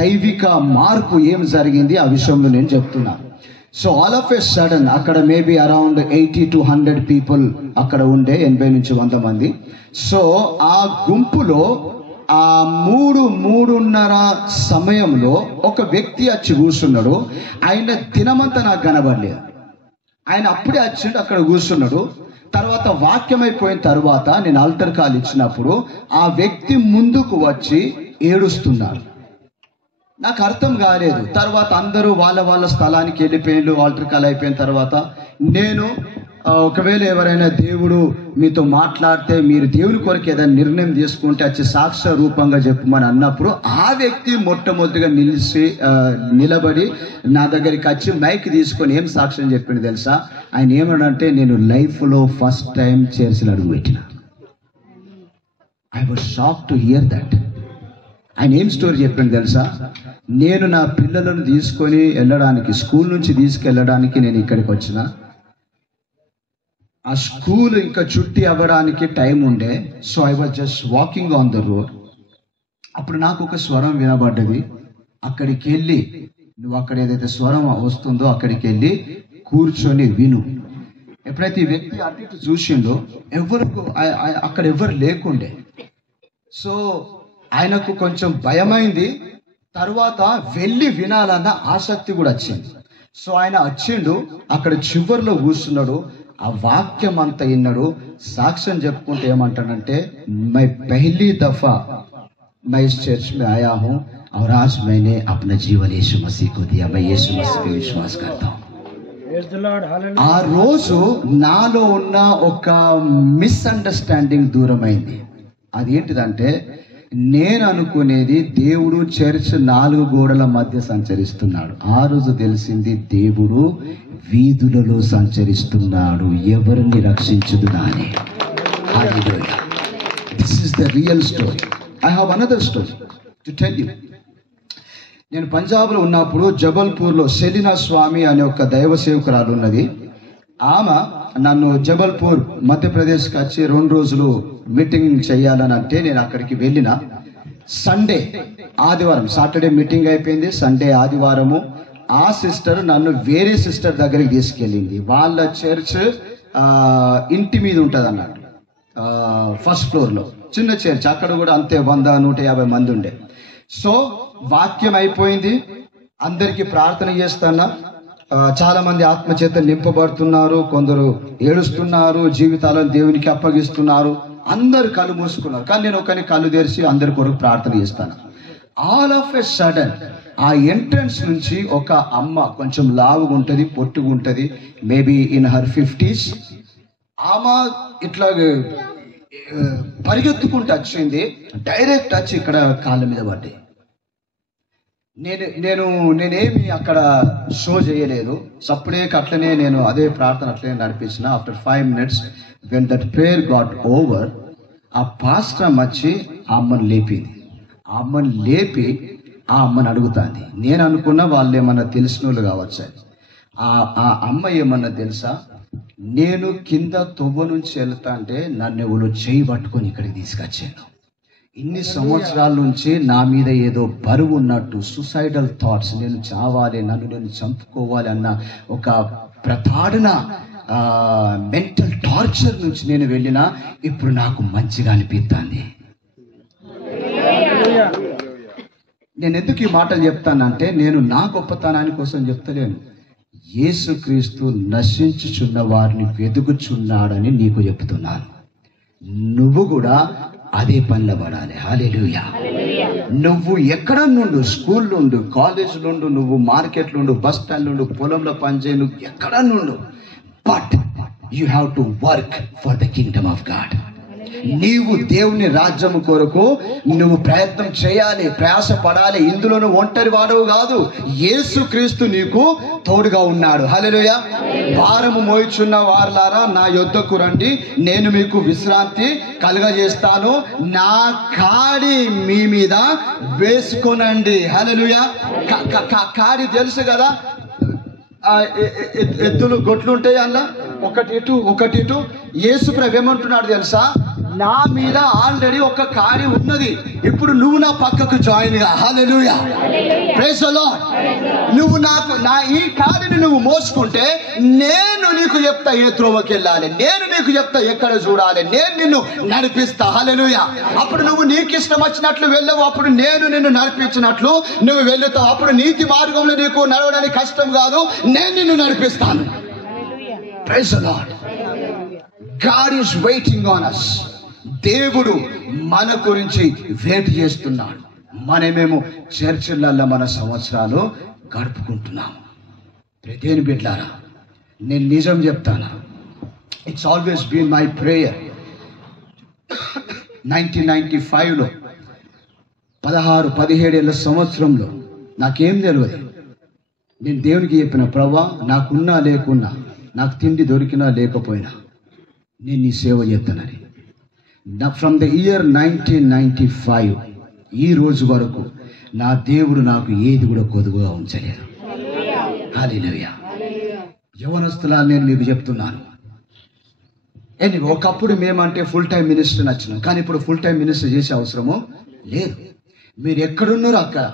దైవిక మార్పు ఏం జరిగింది ఆ విషయంలో నేను చెప్తున్నాను. So all of a sudden అక్కడ మేబీ అరౌండ్ 80 to 100 పీపుల్ అక్కడ ఉండే, 80 నుంచి 100 మంది. సో ఆ గుంపులో ఆ 3:30 సమయంలో ఒక వ్యక్తి వచ్చి కూర్చున్నాడు. ఆయన దినమంతా నాకు కనబడలేదు. ఆయన అప్పుడే వచ్చిండు, అక్కడ కూర్చున్నాడు. తర్వాత వాక్యం అయిపోయిన తర్వాత నేను ఆల్టర్ కాల్ ఇచ్చినప్పుడు ఆ వ్యక్తి ముందుకు వచ్చి ఏడుస్తున్నాడు. నాకు అర్థం కాలేదు. తర్వాత అందరూ వాళ్ళ స్థలానికి వెళ్ళిపోయారు. ఆల్టర్ కాల్ అయిపోయిన తర్వాత నేను ఒకవేళ ఎవరైనా దేవుడు మీతో మాట్లాడితే మీరు దేవుని కొరకు ఏదైనా నిర్ణయం తీసుకుంటే వచ్చి సాక్ష్య రూపంగా చెప్పమని అన్నప్పుడు ఆ వ్యక్తి మొట్టమొదటిగా నిలబడి నా దగ్గరికి వచ్చి మైక్ తీసుకొని ఏం సాక్ష్యం చెప్పిండు తెలుసా? ఆయన ఏమనంటే, నేను లైఫ్లో ఫస్ట్ టైం చర్చిలో అడుగు పెట్టిన. I was shock to hear that. ఆయన ఏం స్టోరీ చెప్పిండు తెలుసా? నేను నా పిల్లలను తీసుకొని వెళ్ళడానికి, స్కూల్ నుంచి తీసుకెళ్ళడానికి నేను ఇక్కడికి వచ్చిన. ఆ స్కూల్ ఇంకా చుట్టి అవ్వడానికి టైం ఉండే. So I was just walking on the road. అప్పుడు నాకు ఒక స్వరం వినబడ్డది. అక్కడికి వెళ్ళి, నువ్వు అక్కడ ఏదైతే స్వరం వస్తుందో అక్కడికి వెళ్ళి కూర్చొని విను. ఎప్పుడైతే ఈ వ్యక్తి అటు ఇటు చూసిండో అక్కడ ఎవరు లేకుండే. సో ఆయనకు కొంచెం భయమైంది. తర్వాత వెళ్ళి వినాలన్న ఆసక్తి కూడా వచ్చింది. సో ఆయన వచ్చిండు, అక్కడ చివర్లో కూర్చున్నాడు. ఆ వాక్యం అంతా విన్నాడు. సాక్ష్యం చెప్పుకుంటే ఏమంటాడంటే, मैं पहली दफा मैं इस चर्च में आया हूँ और आज मैंने अपना जीवन यीशु मसीह को दिया. मैं यीशु मसीह पे विश्वास करता हूँ. ఆ రోజు నాలో ఉన్న ఒక మిస్అండర్స్టాండింగ్ దూరమైంది. అదేంటిదంటే, నేను అనుకునేది దేవుడు చర్చ్ 4 గోడల మధ్య సంచరిస్తున్నాడు. ఆ రోజు తెలిసింది దేవుడు వీధులలో సంచరిస్తున్నాడు, ఎవరిని రక్షించుదునా అని. This is the real story. I have another story to tell you. నేను పంజాబ్లో ఉన్నప్పుడు జబల్పూర్లో సెలినా స్వామి అనే ఒక దైవ సేవకురాలు ఉన్నది. ఆమె నన్ను జబల్పూర్ మధ్యప్రదేశ్కి వచ్చి 2 రోజులు మీటింగ్ చేయాలని అంటే నేను అక్కడికి వెళ్ళిన. సండే ఆదివారం, సాటర్డే మీటింగ్ అయిపోయింది, సండే ఆదివారము ఆ సిస్టర్ నన్ను వేరే సిస్టర్ దగ్గరికి తీసుకెళ్ళింది. వాళ్ళ చర్చ్ ఇంటి మీద ఉంటుంది అన్నట్టు, ఫస్ట్ ఫ్లోర్లో చిన్న చర్చ్. అక్కడ కూడా అంతే 100-150 మంది ఉండే. సో వాక్యం అయిపోయింది, అందరికీ ప్రార్థన చేస్తానా. చాలా మంది ఆత్మచేత నింపబడుతున్నారు, కొందరు ఏడుస్తున్నారు, జీవితాలను దేవునికి అప్పగిస్తున్నారు. అందరు కళ్ళు మూసుకున్నారు, కానీ నేను ఒకరిని కళ్ళు తెరిచి అందరి కొరకు ప్రార్థన చేస్తాను. ఆల్ ఆఫ్ ఎ సడన్ ఆ ఎంట్రన్స్ నుంచి ఒక అమ్మ, కొంచెం లావుగా ఉంటుంది, పొట్టుగా ఉంటుంది, మేబీ ఇన్ హర్ 50s. ఆమె ఇట్లా పరిగెత్తుకుంటూ వచ్చింది. డైరెక్ట్ వచ్చి ఇక్కడ కాళ్ళ మీద పడ్డాయి. నేనేమి అక్కడ షో చేయలేదు. సప్పుడే అట్లనే నేను అదే ప్రార్థన అట్లనే నడిపించిన. After 5 minutes when that prayer got over, ఆ పాస్టర్ వచ్చి ఆ అమ్మని లేపింది. ఆ అమ్మని లేపి ఆ అమ్మని అడుగుతాంది. నేను అనుకున్నా వాళ్ళు ఏమన్నా తెలిసిన వాళ్ళు కావచ్చు. ఆ అమ్మ ఏమన్నా తెలుసా, నేను కింద తొవ్వ నుంచి వెళ్తా అంటే నన్ను ఎవరు చేయి పట్టుకొని ఇక్కడికి తీసుకొచ్చాను. ఇన్ని సంవత్సరాల నుంచి నా మీద ఏదో బరువు ఉన్నట్టు, సూసైడల్ థాట్స్, నేను చావాలి, నన్ను నేను చంపుకోవాలి అన్న ఒక ప్రతాడన మెంటల్ టార్చర్ నుంచి నేను వెళ్ళినా ఇప్పుడు నాకు మంచిగా అనిపిస్తుంది. నేను ఎందుకు ఈ మాటలు చెప్తానంటే, నేను నా గొప్పతనాని కోసం చెప్తలేను. యేసుక్రీస్తు నశించుచున్న వారిని వెదుగుచున్నాడని నీకు చెప్తున్నాను. నువ్వు కూడా అదే పనిలో పడాలి. హల్లెలూయా. నువ్వు ఎక్కడ నుండు, స్కూల్ నుండు, కాలేజ్ నుండు, నువ్వు మార్కెట్ నుండు, బస్ స్టాండ్ నుండు, పొలంలో పనిచేయ, నువ్వు ఎక్కడ నుండు, but you have to work for the Kingdom of God. నీవు దేవుని రాజ్యం కొరకు నువ్వు ప్రయత్నం చేయాలి, ప్రయాసపడాలి. ఇందులో నువ్వు ఒంటరి వాడవు కాదు, యేసుక్రీస్తు నీకు తోడుగా ఉన్నాడు. హల్లెలూయా. భారము మోయిచున్న వారులారా నా యొద్దకు రండి, నేను మీకు విశ్రాంతి కలుగజేస్తాను. నా కాడి మీ మీద వేసుకొనండి. హల్లెలూయా. కాడి తెలుసు కదా, ఎద్దులు గొట్లు ఉంటాయి, అలా ఒకటి ఇటు ఒకటి ఇటు. యేసు ప్రభు ఏమంటున్నాడు తెలుసా, నా మీద ఆల్రెడీ ఒక కార్యం ఉన్నది. ఇప్పుడు నువ్వు నా పక్కకు జాయిన్ గా. హల్లెలూయా, ప్రైజ్ ది లార్డ్. నువ్వు నా ఈ కార్యాన్ని నువ్వు మోసుకుంటే నేను నీకు చెప్తా ఏ త్రోవకి వెళ్ళాలి, నేను నీకు చెప్తా ఎక్కడ చూడాలి, నేను నిన్ను నడిపిస్తా. హల్లెలూయా. అప్పుడు నువ్వు నీకు ఇష్టం వచ్చినట్లు వెళ్ళవు, అప్పుడు నేను నిన్ను నడిపించినట్లు నువ్వు వెళ్తావు. అప్పుడు నీతి మార్గంలో నీకు నడవడానికి కష్టం కాదు, నేను నిన్ను నడిపిస్తాను. Praise the lord. God is waiting on us. దేవుడు మన గురించి వెయిట్ చేస్తున్నాడు. మనమేమో చర్చిలలో మన సంవత్సరాలు గడుపుకుంటున్నాము. ప్రతిని బిడ్డలారా, నేను నిజం చెప్తాను. It's always been my prayer. 1995లో 16-17 సంవత్సరంలో నాకేం తెలియదు. నేను దేవునికి చెప్పిన, ప్రభువా నాకున్నా లేకున్నా, నాకు తిండి దొరికినా లేకపోయినా నేను నీ సేవ చేస్తానని. ఫ్రమ్ ద ఇయర్ 1995 ఈ రోజు వరకు నా దేవుడు నాకు ఏది కూడా కొదువుగా ఉంచలేదు. హల్లెలూయా. యవనస్తులా నేను మీకు చెప్తున్నాను. ఒకప్పుడు మేమంటే ఫుల్ టైం మినిస్టర్ నచ్చినాం, కానీ ఇప్పుడు ఫుల్ టైం మినిస్టర్ చేసే అవసరము లేదు. మీరు ఎక్కడున్నారో అక్కడ,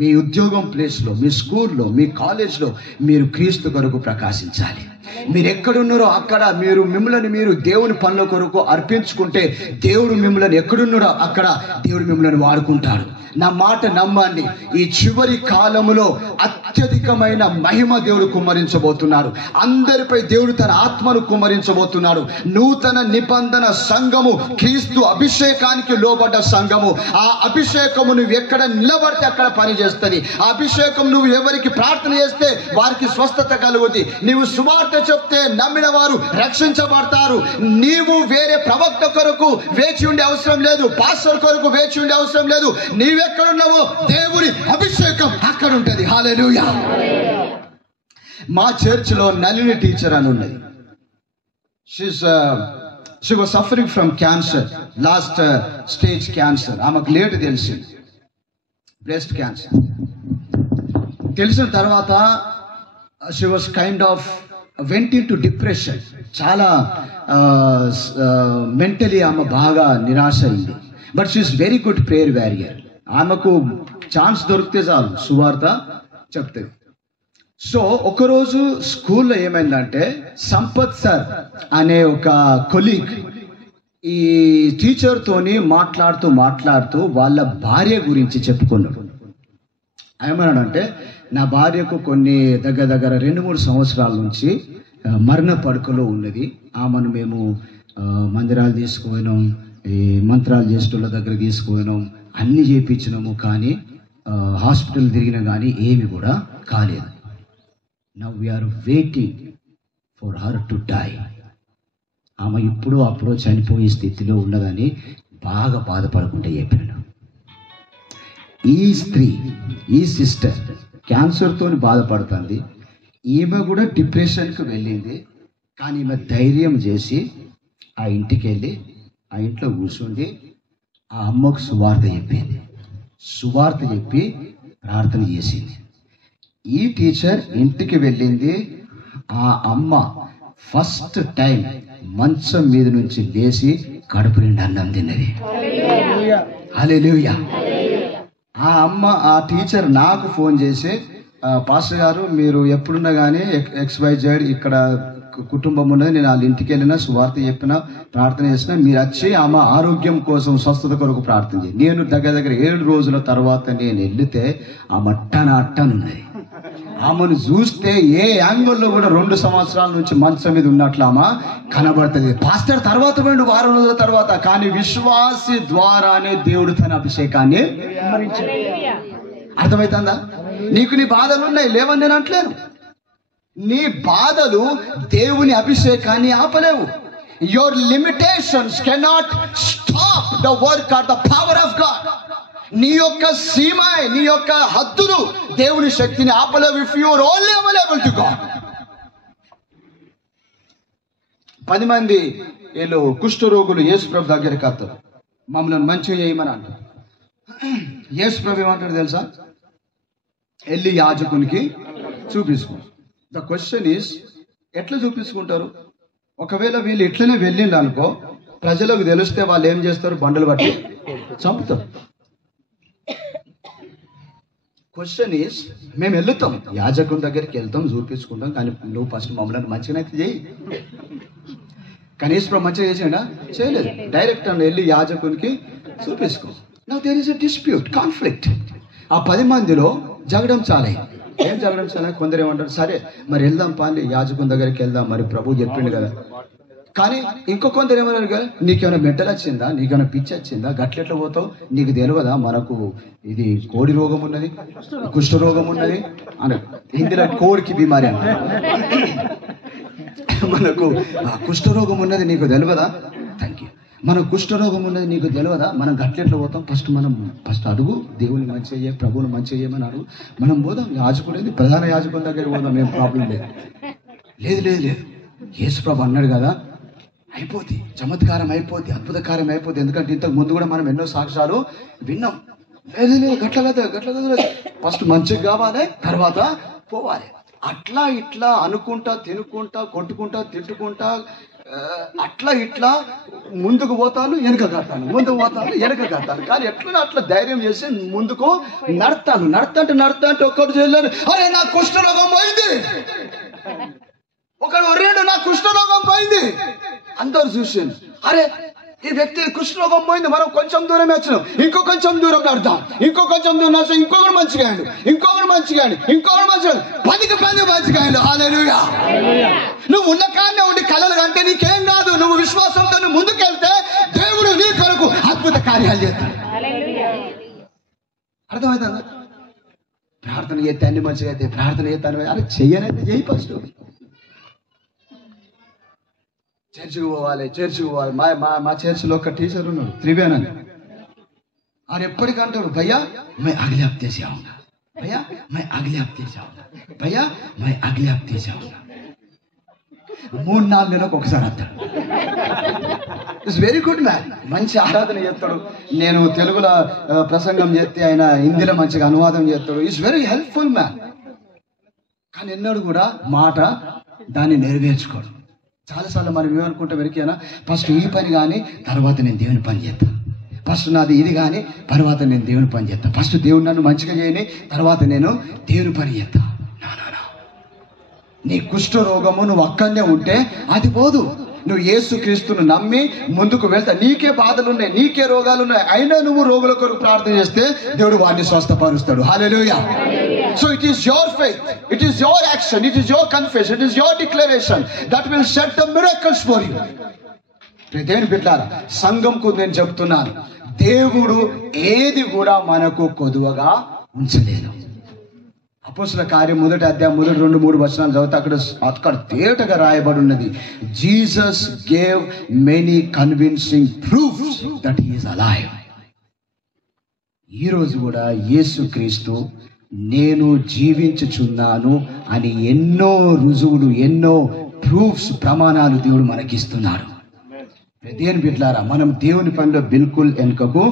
మీ ఉద్యోగం ప్లేస్లో, మీ స్కూల్లో, మీ కాలేజ్లో మీరు క్రీస్తు కొరకు ప్రకాశించాలి. మీరు ఎక్కడున్నారో అక్కడ మీరు మిమ్మల్ని మీరు దేవుని పనుల కొరకు అర్పించుకుంటే దేవుడు మిమ్మల్ని ఎక్కడున్నారో అక్కడ దేవుడు మిమ్మల్ని వాడుకుంటాడు. నా మాట నమ్మండి. ఈ చివరి కాలములో అత్యధికమైన మహిమ దేవుడు కుమ్మరించబోతున్నాడు. అందరిపై దేవుడు తన ఆత్మను కుమ్మరించబోతున్నాడు. నూతన నిబంధన సంఘము క్రీస్తు అభిషేకానికి లోబడ్డ సంఘము. ఆ అభిషేకము నువ్వు ఎక్కడ నిలబడితే అక్కడ పని చేస్తుంది. ఆ అభిషేకం నువ్వు ఎవరికి ప్రార్థన చేస్తే వారికి స్వస్థత కలుగుతుంది. నువ్వు సువార్త చెప్తే నమ్మిన వారు రక్షించబడతారు. నీవు వేరే ప్రవక్త కొరకు వేచి ఉండే అవసరం లేదు, పాస్టర్ కొరకు వేచి ఉండే అవసరం లేదు. నీవెక్కడున్నావో దేవుని అభిషేకం అక్కడ ఉంటది. హల్లెలూయా. మా చర్చిలో నలిని టీచర్ అని ఉన్నది. She was suffering from cancer, last stage cancer. ఆమెకు లేట్ తెలిసింది, బ్రెస్ట్ క్యాన్సర్. తెలిసిన తర్వాత she was kind of went in to depression. చాలా మెంటలీ ఆమె బాగా నిరాశ అయింది. But she is very good prayer warrior. ఆమెకు ఛాన్స్ దొరికితే చాలు సువార్త చెప్తుంది. సో ఒకరోజు స్కూల్లో ఏమైందంటే, సంపత్ సార్ అనే ఒక కొలీగ్ ఈ టీచర్తోని మాట్లాడుతూ వాళ్ళ భార్య గురించి చెప్పుకున్నాడు. ఏమన్నాడంటే, నా భార్యకు కొన్ని దగ్గర 2-3 సంవత్సరాల నుంచి మరణ పడుకలో ఉన్నది. ఆమెను మేము మందిరాలు తీసుకుపోయినాం, ఈ మంత్రాలు చేసేటోళ్ళ దగ్గర తీసుకుపోయినాం, అన్ని చేయించినాము, కానీ హాస్పిటల్ తిరిగినా కానీ ఏమి కూడా కాలేదు. Now we are waiting for her to die. ఆమె ఇప్పుడు అప్పుడు చనిపోయే స్థితిలో ఉన్నదని బాగా బాధపడకుండా చెప్పాను. ఈ స్త్రీ, ఈ సిస్టర్ క్యాన్సర్తో బాధపడుతుంది. ఈమె కూడా డిప్రెషన్కి వెళ్ళింది. కానీ ఈమె ధైర్యం చేసి ఆ ఇంటికి వెళ్ళి ఆ ఇంట్లో కూర్చుండి ఆ అమ్మకు సువార్త చెప్పింది. సువార్త చెప్పి ప్రార్థన చేసింది. ఈ టీచర్ ఇంటికి వెళ్ళింది. ఆ అమ్మ ఫస్ట్ టైం మంచం మీద నుంచి లేచి కడుపు నిండా అన్నం తిన్నది. హల్లెలూయా. ఆ అమ్మ, ఆ టీచర్ నాకు ఫోన్ చేసి, పాస్టర్ గారు మీరు ఎప్పుడున్నా కానీ XYZ ఇక్కడ కుటుంబం ఉన్నది, నేను వాళ్ళ ఇంటికి వెళ్ళినా సువార్త చెప్పినా ప్రార్థన చేసినా మీరు వచ్చి ఆమె ఆరోగ్యం కోసం స్వస్థత కొరకు ప్రార్థన చేయండి. నేను దగ్గర 7 రోజుల తర్వాత నేను వెళితే ఆమె అట్టనున్నది. ఆమెను చూస్తే ఏ యాంగిల్లో కూడా 2 సంవత్సరాల నుంచి మంచం మీద ఉన్నట్లు ఆమె కనబడుతుంది. పాస్టర్ తర్వాత పోయిండు 4 రోజుల తర్వాత, కానీ విశ్వాసి ద్వారానే దేవుడు తన అభిషేకాన్ని అర్థమవుతుందా? నీకు నీ బాధలు ఉన్నాయి, లేవని నేను అంటలేను. నీ బాధలు దేవుని అభిషేకాన్ని ఆపలేవు. Your limitations cannot stop the work or the power of God. నీ యొక్క సీమ, నీ యొక్క హద్దులు దేవుని శక్తిని ఆపలేవు. If you are only available to God. 10 మంది వీళ్ళు కుష్ఠరోగులు యేసు ప్రభు దగ్గరికి వస్తారు, మమ్మల్ని మంచిగా చేయమని అంటారు. యేసు ప్రభు ఏమంటారు తెలుసా? వెళ్ళి యాజకునికి చూపించుకో. ద క్వశ్చన్ ఈస్, ఎట్లా చూపించుకుంటారు? ఒకవేళ వీళ్ళు ఇట్లనే వెళ్ళిండు అనుకో, ప్రజలకు తెలిస్తే వాళ్ళు ఏం చేస్తారు? బండలు పట్టి చంపుతారు. క్వశ్చన్ ఈస్, మేము వెళ్తాం యాజకుని దగ్గరికి వెళ్తాం, చూపించుకుంటాం, కానీ నువ్వు ఫస్ట్ మమ్మల్ని మంచిగానైతే చేయి. కానీ యేసు మంచిగా చేసాడా? చేయలేదు. డైరెక్ట్ అని వెళ్ళి యాజకునికి చూపించుకో. నాకు there is a dispute, conflict. ఆ 10 మందిలో జగడం చాలే. ఏం జగడం చాలా? కొందరు ఏమంటారు, సరే మరి వెళ్దాం పాలి, యాజకుని దగ్గరికి వెళ్దాం, మరి ప్రభు చెప్పిండు కదా. కానీ ఇంకో కొందరు ఏమన్నారు కదా, నీకేమైనా మెంటల్ వచ్చిందా, నీకేమైనా పిచ్చి వచ్చిందా, గట్లెట్లా పోతావు, నీకు తెలియదా మనకు ఇది కోడి రోగం ఉన్నది, కుష్ఠ రోగం ఉన్నది అని. హిందీలో కోడికి బీమారి అన్న, మనకు కుష్ఠరోగం ఉన్నది నీకు తెలియదా? Thank you. మనకు కుష్ఠరోగం ఉన్నది నీకు తెలియదా? మనం గట్లెట్లా పోతాం? ఫస్ట్ అడుగు, దేవుని మంచి అయ్యే, ప్రభువుని మంచి అయ్యేమని అడుగు. మనం పోదాం, యాజకుడేది ప్రధాన యాజకుని దగ్గర పోదాం, ఏం ప్రాబ్లం లేదు. లేదు లేదు లేదు, యేసు ప్రభు అన్నాడు కదా, అయిపోద్ది, చమత్కారం అయిపోద్ది, అద్భుతకారం అయిపోద్ది. ఎందుకంటే ఇంతకు ముందు కూడా మనం ఎన్నో సాక్ష్యాలు విన్నాం. లేదు లేదు, గట్ల కదా, ఫస్ట్ మంచిగా కావాలి, తర్వాత పోవాలి. అట్లా ఇట్లా అనుకుంటా, తినుకుంటా, కొట్టుకుంటా, తిట్టుకుంటా, అట్లా ఇట్లా ముందుకు పోతాను, వెనక కడతాను, ముందుకు పోతాను, వెనక కడతాను. కానీ ఎట్లా అట్లా ధైర్యం చేసి ముందుకు నడతాంటే ఒక్కడు చేయలేరు, అరే నా కుష్ఠరోగం పోయింది, ఒకడు ఒరేడు నా కుష్ఠరోగం పోయింది. అందరు చూసాను, అరే ఈ వ్యక్తి కుష్ఠరోగం పోయింది, మనం కొంచెం దూరం వచ్చినాం, ఇంకో కొంచెం దూరం నడతాం, ఇంకో కొంచెం దూరం నడిచాం, ఇంకొకరు మంచిగా అయ్యాడు, ఇంకొకరు మంచిగా 10కి 10 మంచిగా అయ్యాడు. హల్లెలూయా. నువ్వు ఉన్న కాడనే ఉండి కలలు అంటే నీకేం కాదు. నువ్వు విశ్వాసంతో ముందుకెళ్తే దేవుడు నీ కొరకు అద్భుత కార్యాలు చేస్తాడు. అర్థమవుతుందా? ప్రార్థన చేస్తే అన్ని మంచిగా అయితే, ప్రార్థన చేస్తాను అలా చెయ్యనైతే చెయ్యి. ఫస్ట్ చర్చికి పోవాలి. మా చర్చిలో ఒక టీచర్ ఉన్నాడు, త్రివేణ్ అని. ఆయన ఎప్పటికంటాడు, భయ్యా मैं अगले हफ्ते से आऊंगा, भैया मैं अगले हफ्ते से आऊंगा, भैया मैं अगले हफ्ते से आऊंगा. 3-4 నెలలకు ఒకసారి వస్తాడు. It's very good man. మంచి ఆరాధన చేస్తాడు. నేను తెలుగులో ప్రసంగం చేస్తే ఆయన హిందీలో మంచిగా అనువాదం చేస్తాడు. It's very helpful man. కానీ ఎన్నడూ కూడా మాట దాన్ని నెరవేర్చుకోడు. చాలాసార్లు మనం ఏమనుకుంటాం, వెరికేనా ఫస్ట్ ఈ పని కానీ తర్వాత నేను దేవుని పని చేస్తాను, ఫస్ట్ నాది ఇది కానీ తర్వాత నేను దేవుని పని చేస్తాను, ఫస్ట్ దేవుడు నన్ను మంచిగా చేయని తర్వాత నేను దేవుని పని చేస్తా. నీ కుష్ఠ రోగము నువ్వు అక్కడనే ఉంటే అది పోదు. నువ్వు యేసుక్రీస్తును నమ్మి ముందుకు వెళ్తా, నీకే బాధలు ఉన్నాయి, నీకే రోగాలు ఉన్నాయి, అయినా నువ్వు రోగుల కొరకు ప్రార్థన చేస్తే దేవుడు వారిని స్వస్థపరుస్తాడు. హల్లెలూయా. So it is your faith, it is your action, it is your confession, it is your declaration that will set the miracles for you. దేవుని బిడ్డలారా, సంఘంకు నేను చెప్తున్నాను, దేవుడు ఏది కూడా మనకు కొదువగా ఉంచలేదు. అపోస్తల కార్యం 1వ అధ్యాయం 2-3 వచనాలు చదివితే అక్కడ తేటగా రాయబడి ఉన్నది, Jesus gave many convincing proofs that he is alive. ఈరోజు కూడా యేసుక్రీస్తు నేను జీవించుచున్నాను అని ఎన్నో రుజువులు, ఎన్నో ప్రూఫ్స్, ప్రమాణాలు దేవుడు మనకిస్తున్నాడు. దేవుని బిడ్డలారా, మనం దేవుని పనిలో బిల్కుల్ వెనుకకు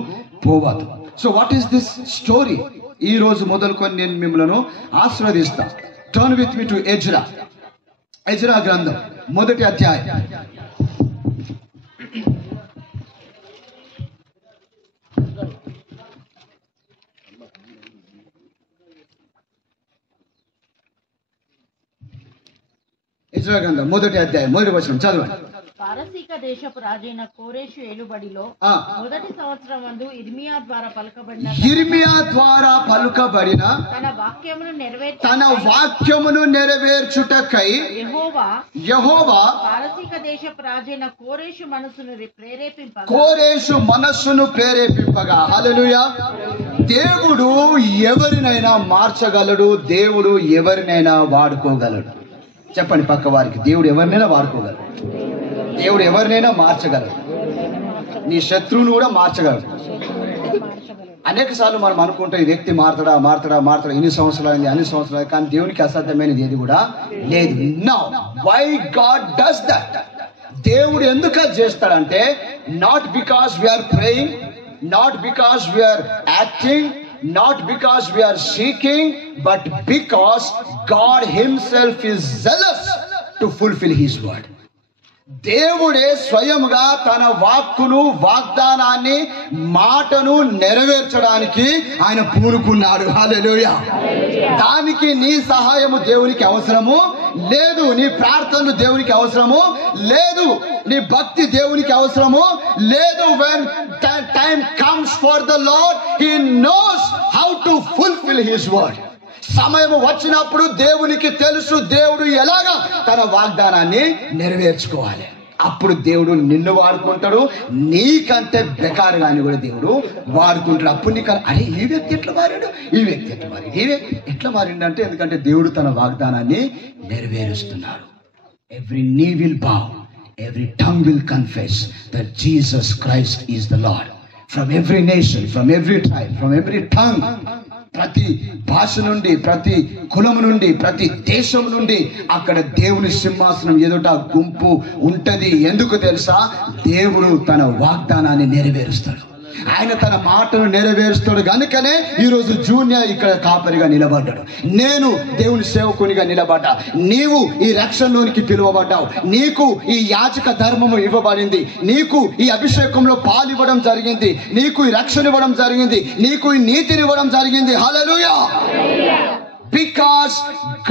పోవద్దు. So what is this story? ఈ రోజు మొదలుకొని నేను మిమ్మల్ని ఆశీర్వదిస్తా. Turn with me to Ezra గ్రంథం 1వ అధ్యాయం. ఎజ్రా గ్రంథం 1వ అధ్యాయం 1వ వచనం చదవండి. పారసీక దేశపు రాజైన కోరేషు ఏలుబడిలో మొదటి సంవత్సరమందు ఇర్మియా ద్వారా పలుకబడిన తన వాక్యమును నెరవేర్చుటకై యెహోవా పారసీక దేశపు రాజైన కోరేషు మనస్సును ప్రేరేపింపగా. హల్లెలూయా. దేవుడు ఎవరినైనా మార్చగలడు, దేవుడు ఎవరినైనా వాడుకోగలడు. చెప్పండి పక్క వారికి, దేవుడు ఎవరినైనా వాడుకోగలడు, దేవుడు ఎవరినైనా మార్చగలడు, నీ శత్రువును కూడా మార్చగలడు. అనేక సార్లు మనం అనుకుంటాం, ఈ వ్యక్తి మారతాడా, ఇన్ని సంవత్సరాలు, కానీ దేవునికి అసాధ్యమైనది ఏది కూడా లేదు. Now why God does that? దేవుడు ఎందుకు అది చేస్తాడంటే, not because we are praying, not because we are acting, not because we are seeking, but because God himself is zealous to fulfill his word. దేవుడే స్వయముగా తన వాక్కును, వాగ్దానాన్ని, మాటను నెరవేర్చడానికి ఆయన పూనుకున్నాడు. హల్లెలూయా. దానికి నీ సహాయము దేవునికి అవసరము లేదు, నీ ప్రార్థనలు దేవునికి అవసరము లేదు, నీ భక్తి దేవునికి అవసరము లేదు. when time comes for the Lord, he knows how to fulfill his word. సమయం వచ్చినప్పుడు దేవునికి తెలుసు దేవుడు ఎలాగా తన వాగ్దానాన్ని నెరవేర్చుకోవాలి. అప్పుడు దేవుడు నిన్ను వాడుకుంటాడు, నీకంటే బెకారుగాని కూడా దేవుడు వాడుకుంటాడు. అప్పుడు నీకు అరే ఈ వ్యక్తి ఎట్లా మారాడు, ఈ వ్యక్తి ఎట్లా మారాడు, ఈ వ్యక్తి ఎట్లా మారిండు అంటే ఎందుకంటే దేవుడు తన వాగ్దానాన్ని నెరవేరుస్తున్నాడు. Every knee will bow, every tongue will confess that Jesus Christ is the Lord. From every nation, from every tribe, from every tongue, ప్రతి భాష నుండి, ప్రతి కులము నుండి, ప్రతి దేశం నుండి అక్కడ దేవుని సింహాసనం ఎదుట గుంపు ఉంటది. ఎందుకు తెలుసా? దేవుడు తన వాగ్దానాన్ని నెరవేరుస్తాడు, ఆయన తన మాటను నెరవేరుస్తాడు. కనుకనే ఈరోజు జూనియర్ ఇక్కడ కాపరిగా నిలబడ్డాడు, నేను దేవుని సేవకునిగా నిలబడ్డా, నీవు ఈ రక్షణలోనికి పిలువబడ్డావు, నీకు ఈ యాజక ధర్మము ఇవ్వబడింది, నీకు ఈ అభిషేకంలో పాలివ్వడం జరిగింది, నీకు ఈ రక్షణ ఇవ్వడం జరిగింది, నీకు ఈ నీతిని ఇవ్వడం జరిగింది. హల్లెలూయా. Because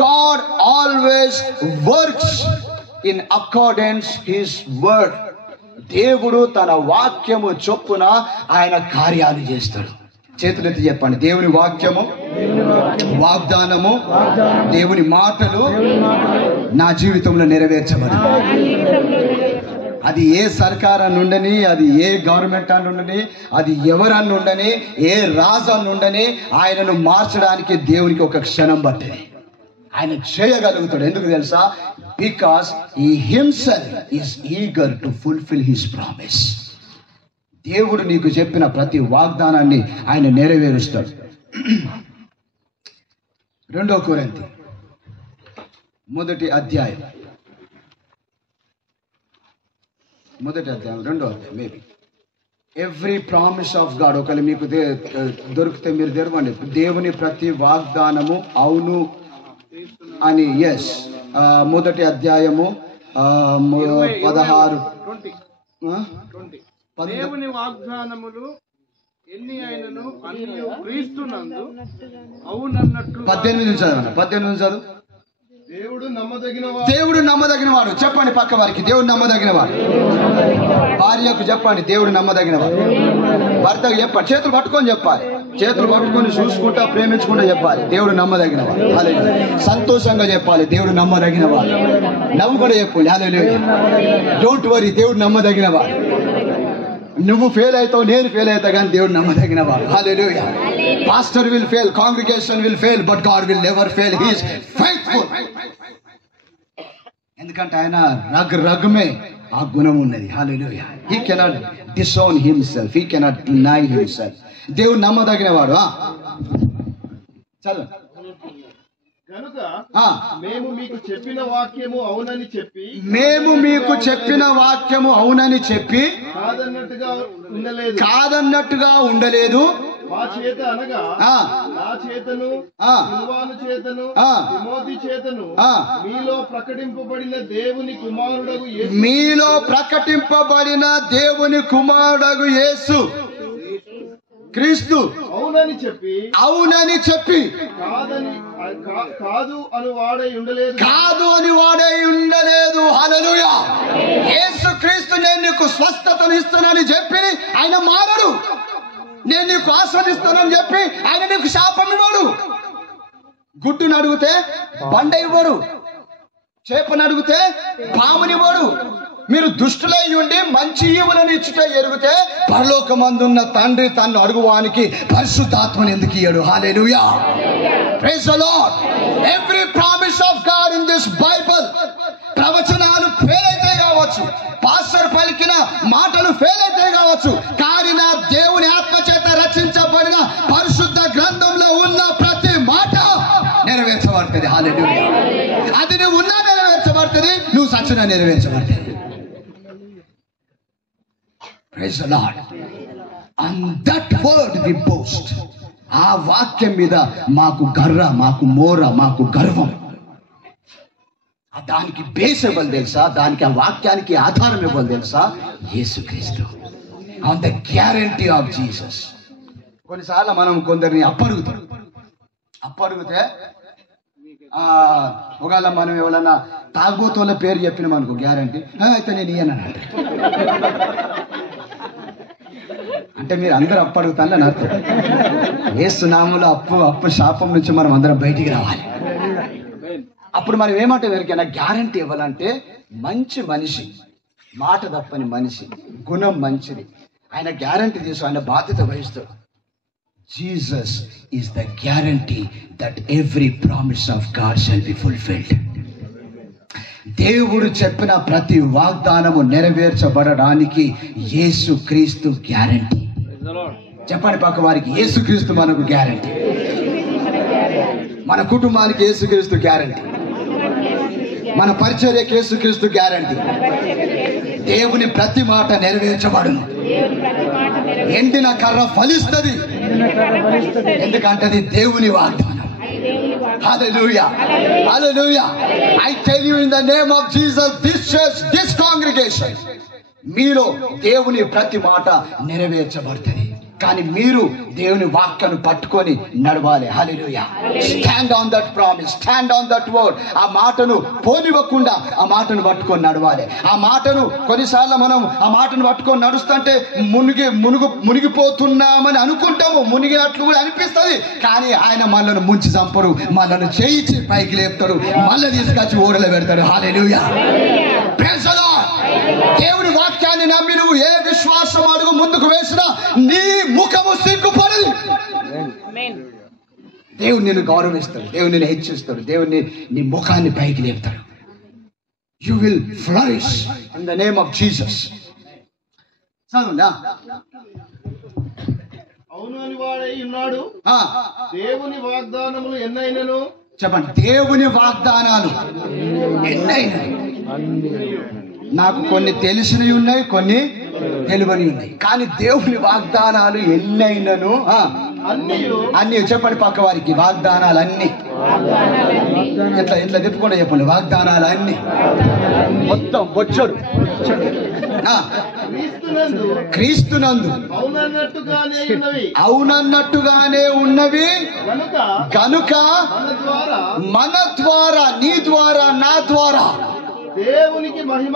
God always works in accordance his word. దేవుడు తన వాక్యము చొప్పున ఆయన కార్యాలు చేస్తాడు. చేతులెత్తి చెప్పండి, దేవుని వాక్యము, వాగ్దానము, దేవుని మాటలు నా జీవితంలో నెరవేర్చబడి. అది ఏ సర్కార్ ఉండని, అది ఏ గవర్నమెంట్ ఉండని, అది ఎవరన్నా ఉండని, ఏ రాజు ఉండని, ఆయనను మార్చడానికి దేవునికి ఒక క్షణం పట్టింది. ఆయన చేయగలుగుతాడు. ఎందుకు తెలుసా? Because he himself is eager to fulfill his promise. దేవుడు నీకు చెప్పిన ప్రతి వాగ్దానాన్ని ఆయన నెరవేరుస్తాడు. 2 కొరింథీ 1వ అధ్యాయం 2వ అధ్యాయం maybe. Every promise of God. ఒకవేళ మీకు దొరికితే మీరు తెరవండి. దేవుని ప్రతి వాగ్దానము అవును అని. ఎస్, 1వ అధ్యాయము 16. దేవుని వాగ్దానములు ఎన్ని అయినను అన్నియు క్రీస్తునందు అవునన్నట్లు. 18 చదువు. దేవుడు నమ్మదగినవాడు. చెప్పండి పక్క వారికి, దేవుడు నమ్మదగినవాడు. భార్యకు చెప్పండి, దేవుడు నమ్మదగినవాడు. భర్తకు చెప్పండి, చేతులు పట్టుకొని చెప్పాలి, చేతులు పట్టుకొని చూసుకుంటా ప్రేమించుకుంటా చెప్పాలి, దేవుడు నమ్మదగినవాడు. హల్లెలూయా. సంతోషంగా చెప్పాలి, దేవుడు నమ్మదగినవాడు. నవ్వు కూడా చెప్పండి, హల్లెలూయా. డోంట్ వరీ, దేవుడు నమ్మదగినవాడు. నువ్వు ఫెయిల్ అవుతావు, నేను ఫెయిల్ అవుతా, కానీ దేవుడు నమ్మదగినవాడు. Hallelujah. Pastor will fail, congregation will fail, but God will never fail. He is faithful. ఎందుకంటే ఆయన రగమే ఆ గుణం ఉన్నది. Hallelujah. He cannot disown himself, he cannot deny himself. దేవుడు నమ్మదగినవాడు. చదువు. కనుక మేము మీకు చెప్పిన వాక్యము అవునని చెప్పి కాదన్నట్టుగా ఉండలేదు. మా చేత అనగా నా చేతను, సిల్వాను చేతను, తిమోతి చేతను మీలో ప్రకటింపబడిన దేవుని కుమారుడగు యేసు క్రీస్తు అవునని చెప్పి కాదు అని వాడై ఉండలేదు. హల్లెలూయా. యేసు క్రీస్తు నేను నీకు స్వస్థతను ఇస్తానని చెప్పి ఆయన మారడు. నేను నీకు ఆస్వాదిస్తానని చెప్పి ఆయన నీకు శాపం ఇవ్వడు. గుడ్డును అడిగితే బండ ఇవ్వడు, చేపను అడిగితే పామునివ్వడు. మీరు దుష్టులై ఉండి మంచి ఈవులను ఇచ్చుట ఎరిగితే పరలోకమందున్న తండ్రి తన్ను అడుగువానికి పరిశుద్ధాత్మను ఎందుకు ఇయ్యడు? Hallelujah. Praise the lord. Every promise of God in this Bible. ప్రవచనాలు ఫెయిల్ అయితే కావచ్చు, పాస్టర్ పలికిన మాటలు ఫెయిల్ అయితే కావచ్చు, కానీ నా దేవుని ఆత్మ చేత రచించబడిన పరిశుద్ధ గ్రంథంలో ఉన్న ప్రతి మాట నెరవేర్చబడుతుంది. హల్లెలూయా. అది నువ్వు ఉన్నా నెరవేర్చబడుతుంది, నువ్వు సచ్చినా నెరవేర్చబడుతుంది. Praise the Lord. On that word we boast. ఆ వాక్యం మీద మాకు గర్వ, మాకు మోర, మాకు గర్వం. దానికి బేస్ ఇవ్వాలి తెలుసా, దానికి ఆ వాక్యానికి ఆధారం ఇవ్వాలి తెలుసా, యేసుక్రీస్తు. On the guarantee of Jesus. కొన్నిసార్లు మనం కొందరిని అప్పడుగుతే ఒకవేళ మనం ఎవరన్నా తాగుబోతుల పేరు చెప్పినాం అనుకో, గ్యారంటీ అయితే నేను ఇయ్యను అంటే అంటే మీరు అందరూ అప్పడుగుతాను అని అర్థం. ఏసునామములో అప్పు శాపం నుంచి మనం అందరం బయటికి రావాలి. అప్పుడు మనం ఏమంటే ఎవరికైనా గ్యారంటీ ఇవ్వాలంటే మంచి మనిషి, మాట తప్పని మనిషి, గుణం మంచిది, ఆయన గ్యారంటీ తీసు, ఆయన బాధ్యత వహిస్తాడు. Jesus is the guarantee that every promise of God shall be fulfilled. దేవుడు చెప్పిన ప్రతి వాగ్దానము నెరవేర్చబడడానికి యేసుక్రీస్తు గ్యారంటీ. చెప్పండి పక్క వారికి, యేసుక్రీస్తు మనకు గ్యారంటీ. మన కుటుంబానికి యేసుక్రీస్తు గ్యారంటీ, మన పరిచర్యకి యేసుక్రీస్తు గ్యారంటీ. దేవుని ప్రతి మాట నెరవేర్చబడును. ఎండిన కర్ర ఫలిస్తుంది, ఎందుకంటే అది దేవుని వాగ్దానం. Hallelujah. Hallelujah. I tell you in the name of Jesus, this church, this congregation, మీలో దేవుని ప్రతి మాట నెరవేర్చబడుతుంది. కానీ మీరు దేవుని వాక్యాన్ని పట్టుకొని నడవాలి. Hallelujah. Stand on that promise, stand on that word. ఆ మాటను పోనివ్వకుండా ఆ మాటను పట్టుకొని నడవాలి. ఆ మాటను కొన్నిసార్లు మనం ఆ మాటను పట్టుకొని నడుస్తుంటే మునిగిపోతున్నామని అనుకుంటాము, మునిగినట్లు కూడా అనిపిస్తుంది. కానీ ఆయన మనల్ని ముంచి చంపడు, మనల్ని చేయించి పైకి లేపుతాడు, మళ్ళీ తీసుకొచ్చి ఓడలో పెడతాడు. హల్లెలూయా. Praise the lord. దేవుని వాక్యాన్ని నమ్మి నువ్వు ఏ విశ్వాసం అడుగు ముందుకు వేసినా నీ ముఖము సిగ్గుపడదు. దేవుడు నిన్ను గౌరవిస్తాడు, దేవుడు నిన్ను హెచ్చిస్తాడు, దేవుడిని నీ ముఖాన్ని పైకి లేపుతాడు. You will flourish in the name of Jesus. చదువునా? అవును అని వాడై ఉన్నాడు. దేవుని వాగ్దానములు ఎన్నైనను. చెప్పండి, దేవుని వాగ్దానాలు ఎన్నైనా. నాకు కొన్ని తెలిసినవి ఉన్నాయి, కొన్ని తెలియని ఉన్నాయి. కానీ దేవుని వాగ్దానాలు ఎన్నైనను అన్ని. చెప్పండి పక్క వారికి, వాగ్దానాలు అన్ని. ఇట్లా తిప్పకుండా చెప్పండి, వాగ్దానాలు అన్ని మొత్తం బొచ్చడు. క్రీస్తునందు అవునన్నట్టుగానే ఉన్నవి కనుక మన ద్వారా, నీ ద్వారా, నా ద్వారా దేవునికి మహిమ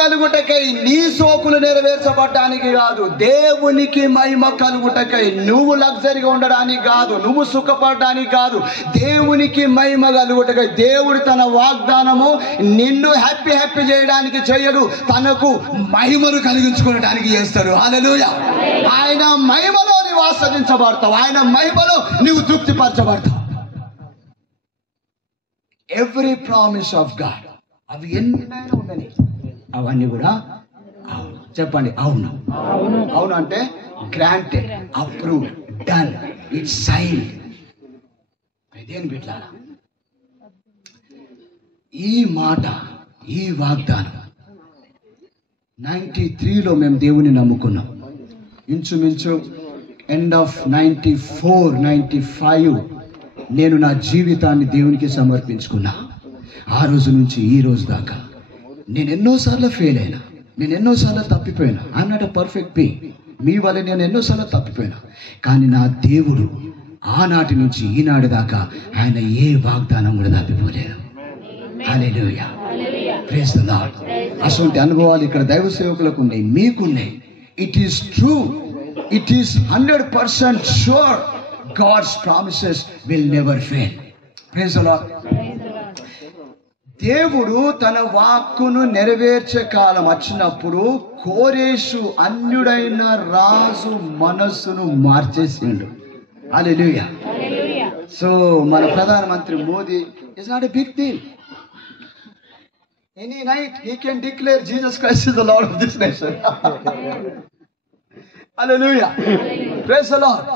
కలుగుటకై, నీ సోకులు నెరవేర్చబడటానికి కాదు, దేవునికి మహిమ కలుగుటకై. నువ్వు లగ్జరీగా ఉండడానికి కాదు, నువ్వు సుఖపడడానికి కాదు, దేవునికి మహిమ కలుగుటకై. దేవుడు తన వాగ్దానము నిన్ను హ్యాపీ చేయడానికి చేయడు, తనకు మహిమను కలిగించుకోవడానికి చేస్తాడు. హల్లెలూయా. ఆయన మహిమలో నీవు ఆస్వాదించబడతావు, ఆయన మహిమలో నీవు తృప్తిపరచబడతావు. ఎవ్రీ ప్రామిస్ ఆఫ్ గాడ్, అవి ఎన్నైనా ఉండని, అవన్నీ కూడా అవును. చెప్పండి, అవును. అవును అంటే granted, approved, done, it's sign. దేని బిడ్డలారా, ఈ మాట, ఈ వాగ్దానం 93లో మేము దేవుని నమ్ముకున్నాం. ఇంచుమించు ఎండ్ ఆఫ్ 94, 95 నేను నా జీవితాన్ని దేవునికి సమర్పించుకున్నా. ఆ రోజు నుంచి ఈ రోజు దాకా నేను ఎన్నోసార్లు ఫెయిల్ అయినా, నేను ఎన్నోసార్లు తప్పిపోయినా. I'm not a perfect being. మీ వల్ల నేను ఎన్నోసార్లు తప్పిపోయినా. కానీ నా దేవుడు ఆనాటి నుంచి ఈనాటి దాకా ఆయన ఏ వాగ్దానం కూడా తప్పిపోలేదు. హల్లెలూయా. Praise the lord. అటువంటి అనుభవాలు ఇక్కడ దైవ సేవకులకు ఉన్నాయి, మీకున్నాయి. It is true, it is 100% sure. God's promises will never fail. Praise the Lord. దేవుడు తన వాక్కును నెరవేర్చే కాలం వచ్చినప్పుడు కోరేషు అన్యుడైన రాజు మనస్సును మార్చేసిండు. హల్లెలూయా. సో మన ప్రధానమంత్రి Modi is not a big thing. Any night he can declare Jesus Christ is the Lord of this nation. హల్లెలూయా. Praise the Lord.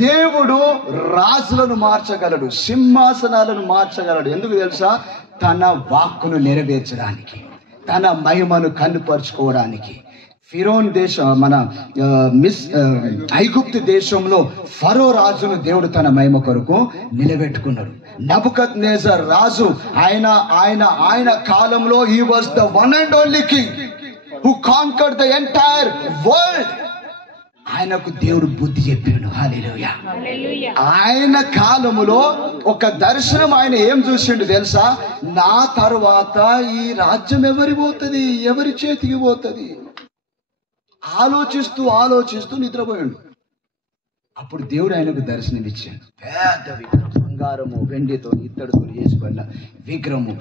దేవుడు రాజులను మార్చగలడు, సింహాసనాలను మార్చగలడు. ఎందుకు తెలుసా? తన వాక్కును నెరవేర్చడానికి, తన మహిమను కనుపరుచుకోవడానికి. ఫిరోన్ మన ఐగుప్తు దేశంలో ఫరో రాజును దేవుడు తన మహిమ కొరకు నిలబెట్టుకున్నాడు. నెబుకద్నెజర్ రాజు ఆయన కాలంలో he was the one and only king who conquered the entire world. ఆయనకు దేవుడు బుద్ధి చెప్పాడు. హల్లెలూయా. ఆయన కాలములో ఒక దర్శనం ఆయన ఏం చూసిండు తెలుసా? నా తర్వాత ఈ రాజ్యం ఎవరి చేతికి పోతుంది ఆలోచిస్తూ నిద్రపోయాడు. అప్పుడు దేవుడు ఆయనకు దర్శనం ఇచ్చాడు. పెద్ద విగ్రహం, బంగారము వెండితో ఇత్తడితో చేసుకున్న విగ్రహము,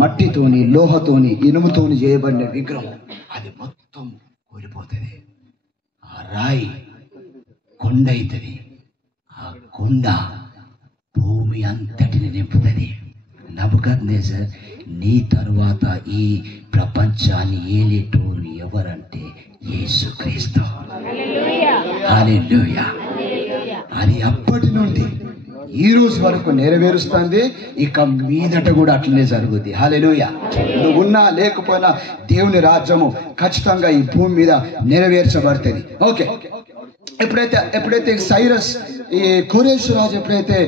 మట్టితోని లోహతోని ఇనుముతోని చేయబడిన విగ్రహం, అది మొత్తం కూలిపోతుంది. ఆ రాయి కొండ అవుతుంది. ఆ కొండ భూమి అంతటిని నింపుతుంది. నెబుకద్నెజర్, నీ తరువాత ఈ ప్రపంచాన్ని ఏలేటోరు ఎవరంటే యేసుక్రీస్తు. హల్లెలూయా. అది అప్పటి నుండి ఈ రోజు వరకు నెరవేరుస్తుంది. ఇక మీదట కూడా అట్లనే జరుగుద్ది. హల్లెలూయా. నువ్వు ఉన్నా లేకపోయినా దేవుని రాజ్యము ఖచ్చితంగా ఈ భూమి మీద నెరవేర్చబడుతుంది. ఓకే, ఎప్పుడైతే సైరస్, ఈ కోరేషు రాజు ఎప్పుడైతే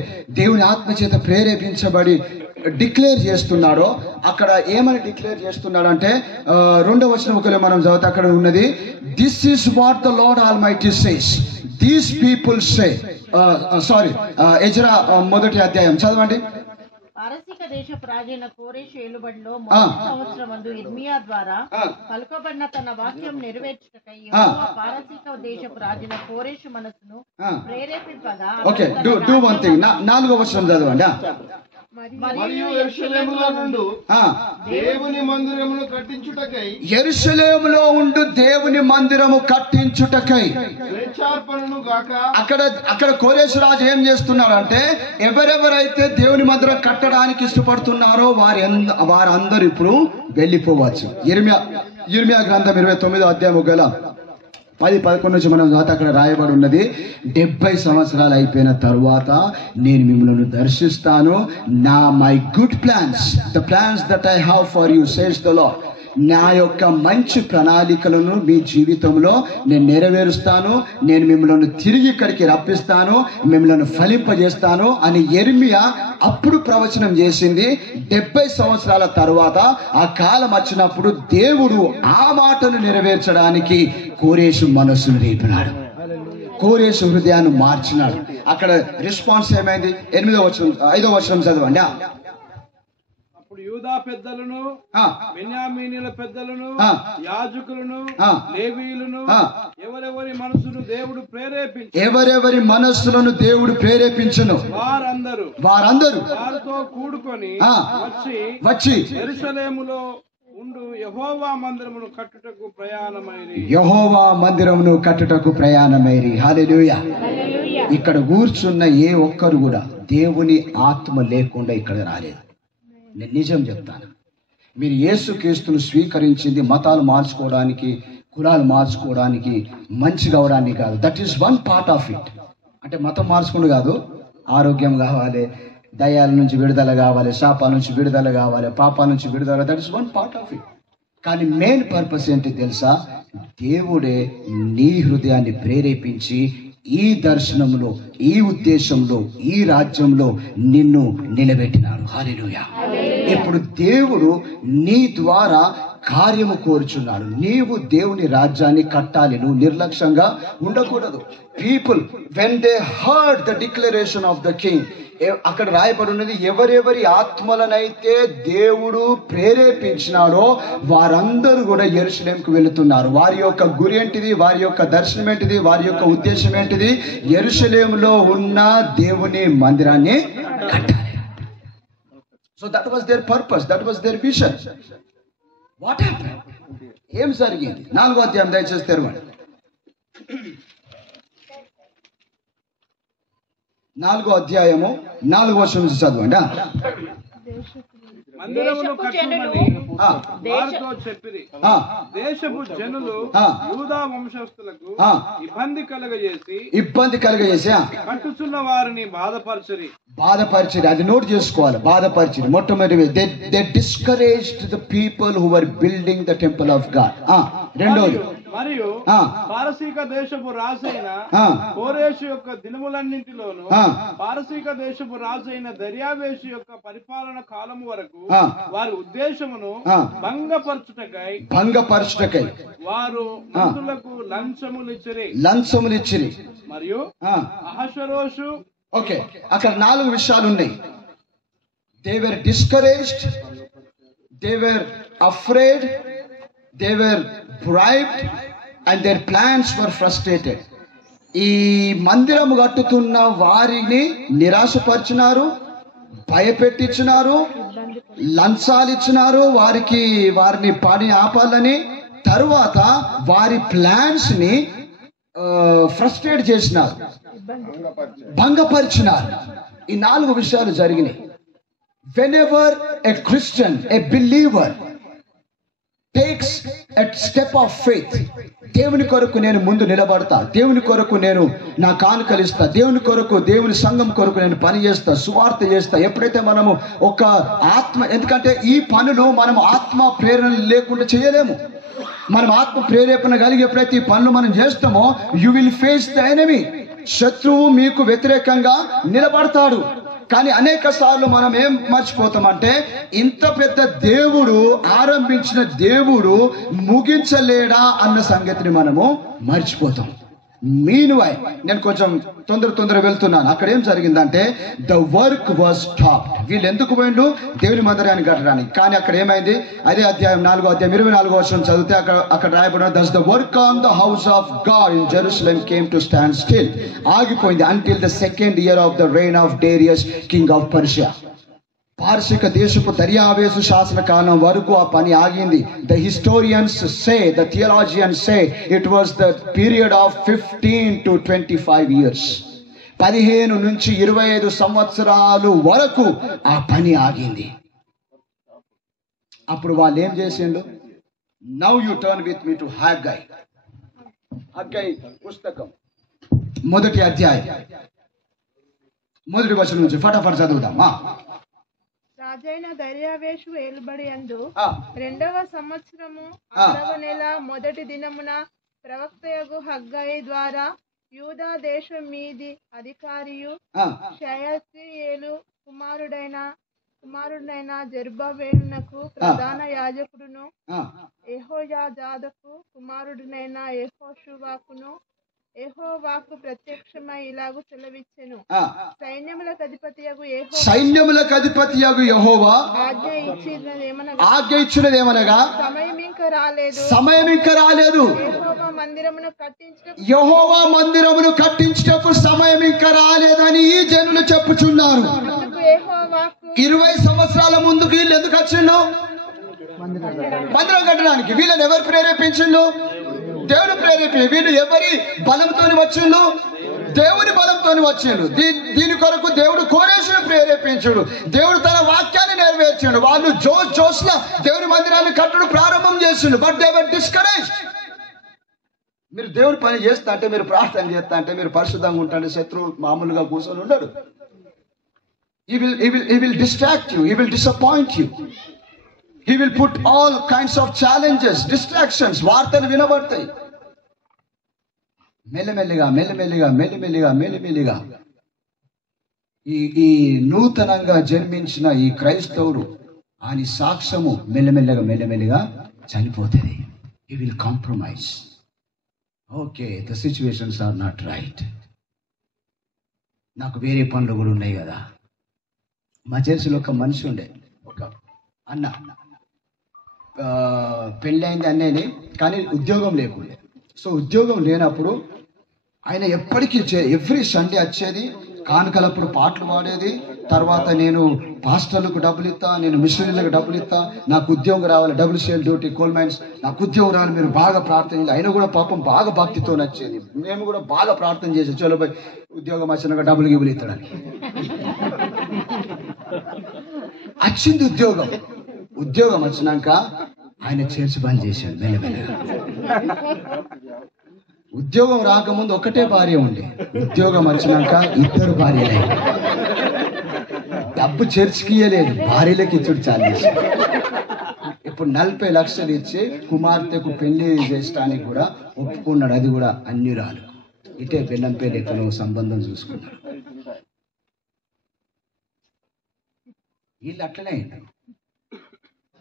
దేవుని ఆత్మచేత ప్రేరేపించబడి డిక్లేర్ చేస్తున్నాడో, అక్కడ ఏమని డిక్లేర్ చేస్తున్నాడు అంటే 2వ వచనం ఒకవేళ మనం చదివితే అక్కడ ఉన్నది, this is what the lord almighty says, these people say. Ezra 1వ అధ్యాయం చదవండి. పారసీక దేశపు రాజైన కోరేషు ఏలుబడిలో మొదటి సంవత్సరమందు ఇర్మియా ద్వారా పలుకబడిన తన వాక్యం నెరవేర్చుటకై యెహోవా పారసీక దేశపు రాజైన కోరేషు మనసును ప్రేరేపింపగా. Okay, do one thing. 4వ వచనం చదవండి. మరియు యెరూషలేములో నుండు దేవుని మందిరమును కట్టించుటకై, యెరూషలేములో ఉండు దేవుని మందిరము కట్టించుటకై స్వేచ్ఛార్పణను గాక. అక్కడ కోరేషు రాజు ఏం చేస్తున్నారంటే, ఎవరెవరైతే దేవుని మందిరం కట్టడానికి ఇష్టపడుతున్నారో వారందరూ ఇప్పుడు వెళ్ళిపోవచ్చు. ఇర్మియా గ్రంథం 29వ అధ్యాయం 10-11 నుంచి మనం చదివితే అక్కడ రాయబడి ఉన్నది, 70 సంవత్సరాలు అయిపోయిన తరువాత నేను మిమ్మల్ని దర్శిస్తాను. My good plans, the plans that I have for you says the lord. నా యొక్క మంచి ప్రణాళికలను మీ జీవితంలో నేను నెరవేరుస్తాను. నేను మిమ్మల్ని తిరిగి ఇక్కడికి రప్పిస్తాను, మిమ్మల్ని ఫలింపజేస్తాను అని యెర్మియా అప్పుడు ప్రవచనం చేసింది. 70 సంవత్సరాల తర్వాత ఆ కాలం వచ్చినప్పుడు దేవుడు ఆ మాటను నెరవేర్చడానికి కోరేషు మనస్సును రేపినాడు, కోరేషు హృదయాన్ని మార్చినాడు. అక్కడ రెస్పాన్స్ ఏమైంది? 5వ వచనం చదవండి. యూదా పెద్దలను, బెన్యామీనీల పెద్దలను, యాజకులను, లేవీయులను, ఎవరెవరి మనసును దేవుడు ప్రేరేపించును వారందరూ వారితో కూడుకొని వచ్చి యెరూషలేములో ఉండు యెహోవా మందిరమును కట్టుటకు ప్రయాణమైరి. హల్లెలూయా. ఇక్కడ కూర్చున్న ఏ ఒక్కరు కూడా దేవుని ఆత్మ లేకుండా ఇక్కడ రాలేదు. నేను నిజం చెప్తాను, మీరు యేసుక్రీస్తును స్వీకరించింది మతాలు మార్చుకోవడానికి, కులాలు మార్చుకోవడానికి, మంచి కావడానికి కాదు. That is one part of it. అంటే మతం మార్చుకుని కాదు, ఆరోగ్యం కావాలి, దయ్యాల నుంచి విడుదల కావాలి, శాపాల నుంచి విడుదల కావాలి, పాపాల నుంచి విడుదల, that is one part of it. కానీ మెయిన్ పర్పస్ ఏంటి తెలుసా? దేవుడే నీ హృదయాన్ని ప్రేరేపించి ఈ దర్శనంలో, ఈ ఉద్దేశంలో, ఈ రాజ్యంలో నిన్ను నిలబెట్టినాడు. హల్లెలూయా. ఇప్పుడు దేవుడు నీ ద్వారా కార్యము కోరుచున్నాడు. నీవు దేవుని రాజ్యాన్ని కట్టాలి. నువ్వు నిర్లక్ష్యంగా ఉండకూడదు. People when they heard the declaration of the king, అక్కడ రాయబడి ఉన్నది, ఎవరెవరి ఆత్మలనైతే దేవుడు ప్రేరేపించినాడో వారందరూ కూడా యెరూషలేముకు వెళుతున్నారు. వారి యొక్క గురి ఏంటిది? వారి యొక్క దర్శనం ఏంటిది? వారి యొక్క ఉద్దేశం ఏంటిది? యెరూషలేములో ఉన్న దేవుని మందిరాన్ని కట్టాలి. So that was their purpose, that was there vision. What happened? ఏం జరిగింది? 4వ అధ్యాయం దయచేసి తెరవండి. 4వ అధ్యాయము 4వ వచనం నుంచి చదవండి. మందిరమును కట్టుమని వారితో చెప్పిరి. దేశపు జనులు యూదా వంశస్థులకు ఇబ్బంది కలగజేసి కట్టుచున్న వారిని బాధపరిచిరి. అది నోట్ చేసుకోవాలి. బాధపరిచిరి. మొట్టమొదటి they discouraged the people who were building the temple of God. రెండోది మరియు పారసీక దేశపు రాజైన కోరేషు యొక్క దినములన్నింటిలోను పారసీక దేశపు రాజైన దర్యావేషు యొక్క పరిపాలన కాలము వరకు వారి ఉద్దేశమును భంగపరచుటకై వారు మంత్రులకు లంచములిచ్చిరి. మరియు అహష్వేరోషు. ఓకే, అక్కడ 4 విషయాలు ఉన్నాయి. They were discouraged, they were afraid, they were bribed and their plans were frustrated. ఈ మందిరం కట్టుతున్న వారిని నిరాశపరిచినారు, భయపెట్టించినారు, లంచాలు ఇచ్చినారు, వారిని పని ఆపాలని. తరువాత వారి ప్లాన్స్ ని ఫ్రస్ట్రేట్ చేసినారు, భంగపరిచినారు. ఈ 4 విషయాలు జరిగినాయి. whenever a Christian, a believer takes a step of faith, దేవుని కొరకు నేను ముందు నిలబడతా, దేవుని కొరకు నేను నా కానుకలు ఇస్తా, దేవుని కొరకు, దేవుని సంఘం కొరకు నేను పని చేస్తా, సువార్త చేస్తా. ఎప్పుడైతే మనము ఒక ఆత్మ, ఎందుకంటే ఈ పనులు మనం ఆత్మ ప్రేరణ లేకుండా చేయలేము. మనం ఆత్మ ప్రేరేపణ కలిగి ఎప్పుడైతే ఈ పనులు మనం చేస్తామో, you will face the enemy. శత్రువు మీకు వ్యతిరేకంగా నిలబడతాడు. కానీ అనేక సార్లు మనం ఏం మర్చిపోతామంటే, ఇంత పెద్ద దేవుడు, ఆరంభించిన దేవుడు ముగించలేడా అన్న సంగతిని మనము మర్చిపోతాం. మీన్వై నేను కొంచెం తొందర వెళ్తున్నాను. అక్కడ ఏం జరిగిందంటే, ద వర్క్ వాజ్ స్టాప్డ్. వీళ్ళు ఎందుకు పోయిండు? దేవుని మందిరాన్ని కట్టడానికి. కానీ అక్కడ ఏమైంది? అదే అధ్యాయం 4వ అధ్యాయం 24వ వచనం చదివితే అక్కడ రాయబడిన, thus the work on the house of God in Jerusalem came to stand still. ఆగిపోయింది until the 2nd year of the reign of Darius king of Persia. పారసిక దేశపు దర్యావేసు శాసన కాలం వరకు ఆ పని ఆగింది. The historians say, the theologians say it was the period of 15 to 25 years. 15 నుంచి 25 సంవత్సరాలు వరకు ఆ పని ఆగింది. అప్పుడు వాళ్ళు ఏం చేసిండు? Now U turn with me to Haggai పుస్తకం 1వ అధ్యాయం 1వ వచనం నుంచి ఫటాఫట్ చదువుదామా. రాజైన దర్యావేషు ఏలుబడి యందు 2వ సంవత్సరము 6వ నెల 1వ దినమున ప్రవక్తయగు హగ్గయి ద్వారా యూదా దేశం మీది అధికారియు షయల్తీయేలు కుమారుడైన జెరుబ్బవేలునకు ప్రధాన యాజకుడును యెహోయాదాకు కుమారుడునైన యెహోషువాకును యెహోవాకు ప్రత్యక్షమై ఇలాగు సెలవిచ్చెను, సైన్యములకు అధిపతియగు యెహోవా ఆజ్ఞ ఇచ్చినదేమనగా సమయం ఇంకా రాలేదు. యెహోవా మందిరమును కట్టించుటకు సమయం ఇంకా రాలేదని ఈ జనులు చెప్పుచున్నారు. 20 సంవత్సరాల ముందుకు వీళ్ళు ఎందుకు వచ్చిండు? మందిరం కట్టడానికి. వీళ్ళని ఎవరు ప్రేరేపించిండు? దేవుడు ప్రేరేపి. వీళ్ళు ఎవరి బలంతో వచ్చిండు? దేవుని బలంతో వచ్చిండు. దీని కొరకు దేవుడు కోరేషును ప్రేరేపించుడు. దేవుడు తన వాక్యాన్ని నెరవేర్చాడు. వాళ్ళు జోష్ల దేవుని మందిరాన్ని కట్టుడు ప్రారంభం చేసిండు. But they were discouraged. మీరు దేవుని పని చేస్తా అంటే, మీరు ప్రార్థన చేస్తా అంటే, మీరు పరిశుద్ధంగా ఉంటాంటే శత్రువు మామూలుగా కూర్చొని ఉండడు. He will distract you. He will disappoint you. He will put all kinds of challenges, distractions. వార్తలు వినబడతాయి. మెల్లిమెల్లిగా ఈ నూతనంగా జన్మించిన ఈ క్రైస్తవుడు ఆయన సాక్ష్యము మెల్లమెల్లగా చనిపోతుంది. He will compromise. Okay, the situations are not right. నాకు వేరే పనులు కూడా ఉన్నాయి కదా. మా చర్చిలో ఒక మనిషి ఉండే, ఒక అన్న, పెళ్ళైంది అన్నేని, కానీ ఉద్యోగం లేకుండే. సో ఉద్యోగం లేనప్పుడు ఆయన ఎప్పటికీ ఎవ్రీ సండే వచ్చేది, కానుకలప్పుడు పాటలు పాడేది. తర్వాత నేను పాస్టర్లకు డబ్బులు ఇస్తా, నేను మిషనరీలకు డబ్బులు ఇస్తా, నాకు ఉద్యోగం రావాలి, WCL డ్యూటీ, కోల్ మైన్స్, నాకు ఉద్యోగం రావాలి, మీరు బాగా ప్రార్థన చేయాలి. ఆయన కూడా పాపం బాగా భక్తితో నచ్చేది. మేము కూడా బాగా ప్రార్థన చేసి చోలపై ఉద్యోగం వచ్చినాక డబ్బులు గిబ్బులు ఇస్తాడని. వచ్చింది ఉద్యోగం. ఉద్యోగం వచ్చినాక ఆయన చర్చ్ బంద్ చేశాడు మెల్లమెల్లగా. ఉద్యోగం రాకముందు ఒకటే భార్య ఉండే, ఉద్యోగం వచ్చినాక 2 భార్యలే. డబ్బు చర్చ్కి ఇయ్యలేదు, భార్యలకు ఇచ్చుడు చాలు చేశాడు. ఇప్పుడు 40 లక్షలు ఇచ్చి కుమార్తెకు పెళ్లి చేయడానికి కూడా ఒప్పుకున్నాడు. అది కూడా అన్యురాలు. ఇటే బెల్లంపల్లి ఎక్కడో సంబంధం చూసుకున్నాడు. వీళ్ళు అట్లనే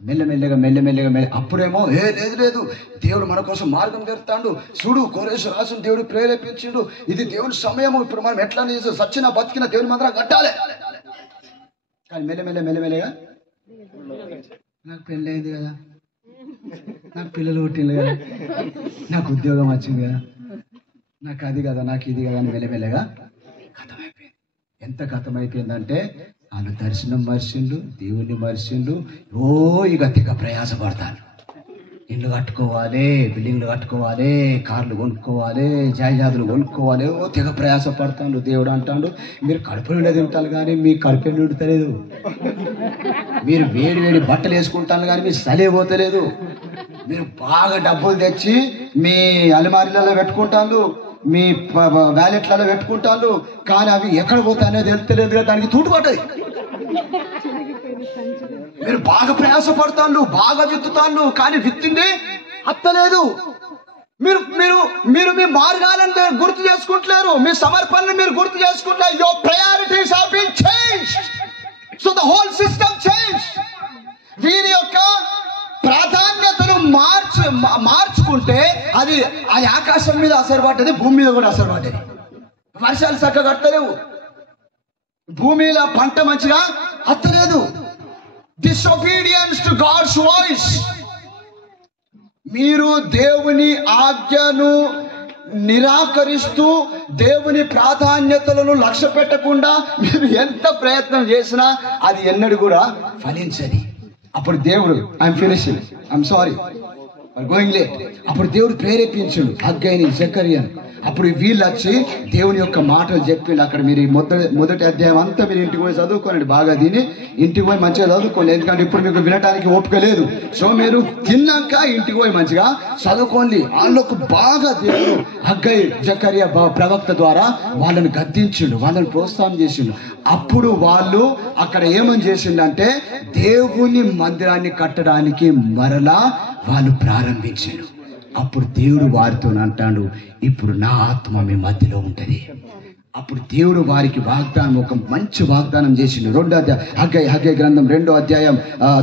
మెల్లమెల్లగా అప్పుడేమో లేదు దేవుడు మన కోసం మార్గం తెరుతాడు, చూడు కోరేశ్వర రాసుని దేవుడు ప్రేరేపించిండు, ఇది దేవుని సమయము, ఇప్పుడు మనం ఎట్లా సచ్చిన బతికిన దేవుని మందిరం కట్టాలి. కానీ మెల్లమెల్లగా నాకు పెళ్ళి అయింది కదా, నాకు పిల్లలు పుట్టింది కదా, నాకు ఉద్యోగం వచ్చింది కదా, నాకు అది కదా, నాకు ఇది కదా అని మెల్లమెల్లగా కథమైపోయింది. ఎంత కథమైపోయిందంటే వాళ్ళు దర్శనం మర్చిండు, దేవుణ్ణి మర్చిండు. ఇక తెగ ప్రయాసపడతారు. ఇల్లు కట్టుకోవాలి, బిల్డింగ్లు కట్టుకోవాలి, కార్లు కొనుక్కోవాలి, జాయిజాదులు కొనుక్కోవాలి. తెగ ప్రయాసపడతాడు. దేవుడు అంటాడు, మీరు కడుపు నిండా తింటారు కానీ మీ కడుపు నిండుతలేదు. మీరు వేడి బట్టలు వేసుకుంటాను కానీ మీ సలే పోతలేదు. మీరు బాగా డబ్బులు తెచ్చి మీ అలమారీలలో పెట్టుకుంటాను, మీ వ్యాలెట్లలో పెట్టుకుంటాను, కానీ అవి ఎక్కడ పోతాయో తెలుస్తలేదు కదా, దానికి తూటు పడ్డది. మీరు బాగా ప్రయాసపడతాను, బాగా విత్తుతాను, కానీ విత్తింది అత్తలేదు. మీరు మీరు మీరు మీ మార్గాలను గుర్తు చేసుకుంటలేరు, మీ సమర్పణను మీరు గుర్తు చేసుకుంటారు. Your priorities have been changed, so the whole system changed. వీరి యొక్క ప్రాధాన్యతను మార్చుకుంటే అది ఆకాశం మీద అసలు పడ్డది, భూమి మీద కూడా అసలు పడ్డది. వర్షాలు చక్కగా అత్తలేవు, భూమిలో పంట మంచిగా అత్తలేదు. Disobedience to God's voice. మీరు దేవుని ఆజ్ఞను నిరాకరిస్తూ దేవుని ప్రాధాన్యతలను లక్ష్య పెట్టకుండా మీరు ఎంత ప్రయత్నం చేసినా అది ఎన్నడూ కూడా ఫలించది. అప్పుడు దేవుడు I'm finishing, I'm sorry going late. అప్పుడు దేవుడు ప్రేరేపించుడు హగ్గైని, జకర్యాను. అప్పుడు వీళ్ళు వచ్చి దేవుని యొక్క మాటలు చెప్పిండు. అక్కడ మీరు మొదటి అధ్యాయం అంతా మీరు ఇంటికి పోయి చదువుకోండి, బాగా తిని ఇంటికి పోయి మంచిగా చదువుకోండి. ఎందుకంటే ఇప్పుడు మీకు వినటానికి ఓపిక లేదు. సో మీరు తిన్నాక ఇంటికి పోయి మంచిగా చదువుకోండి. వాళ్ళకు బాగా దేవుడు హగ్గై, జకర్యా ప్రవక్త ద్వారా వాళ్ళని గద్దించిండు, వాళ్ళని ప్రోత్సాహం చేసిండు. అప్పుడు వాళ్ళు అక్కడ ఏమని చేసిండంటే దేవుని మందిరాన్ని కట్టడానికి మరలా వాళ్ళు ప్రారంభించారు. అప్పుడు దేవుడు వారితో అంటాడు, ఇప్పుడు నా ఆత్మ మీ మధ్యలో ఉంటది. అప్పుడు దేవుడు వారికి వాగ్దానం, ఒక మంచి వాగ్దానం చేసిండు. 2వ అధ్యాయం హగ్గై గ్రంథం 2వ అధ్యాయం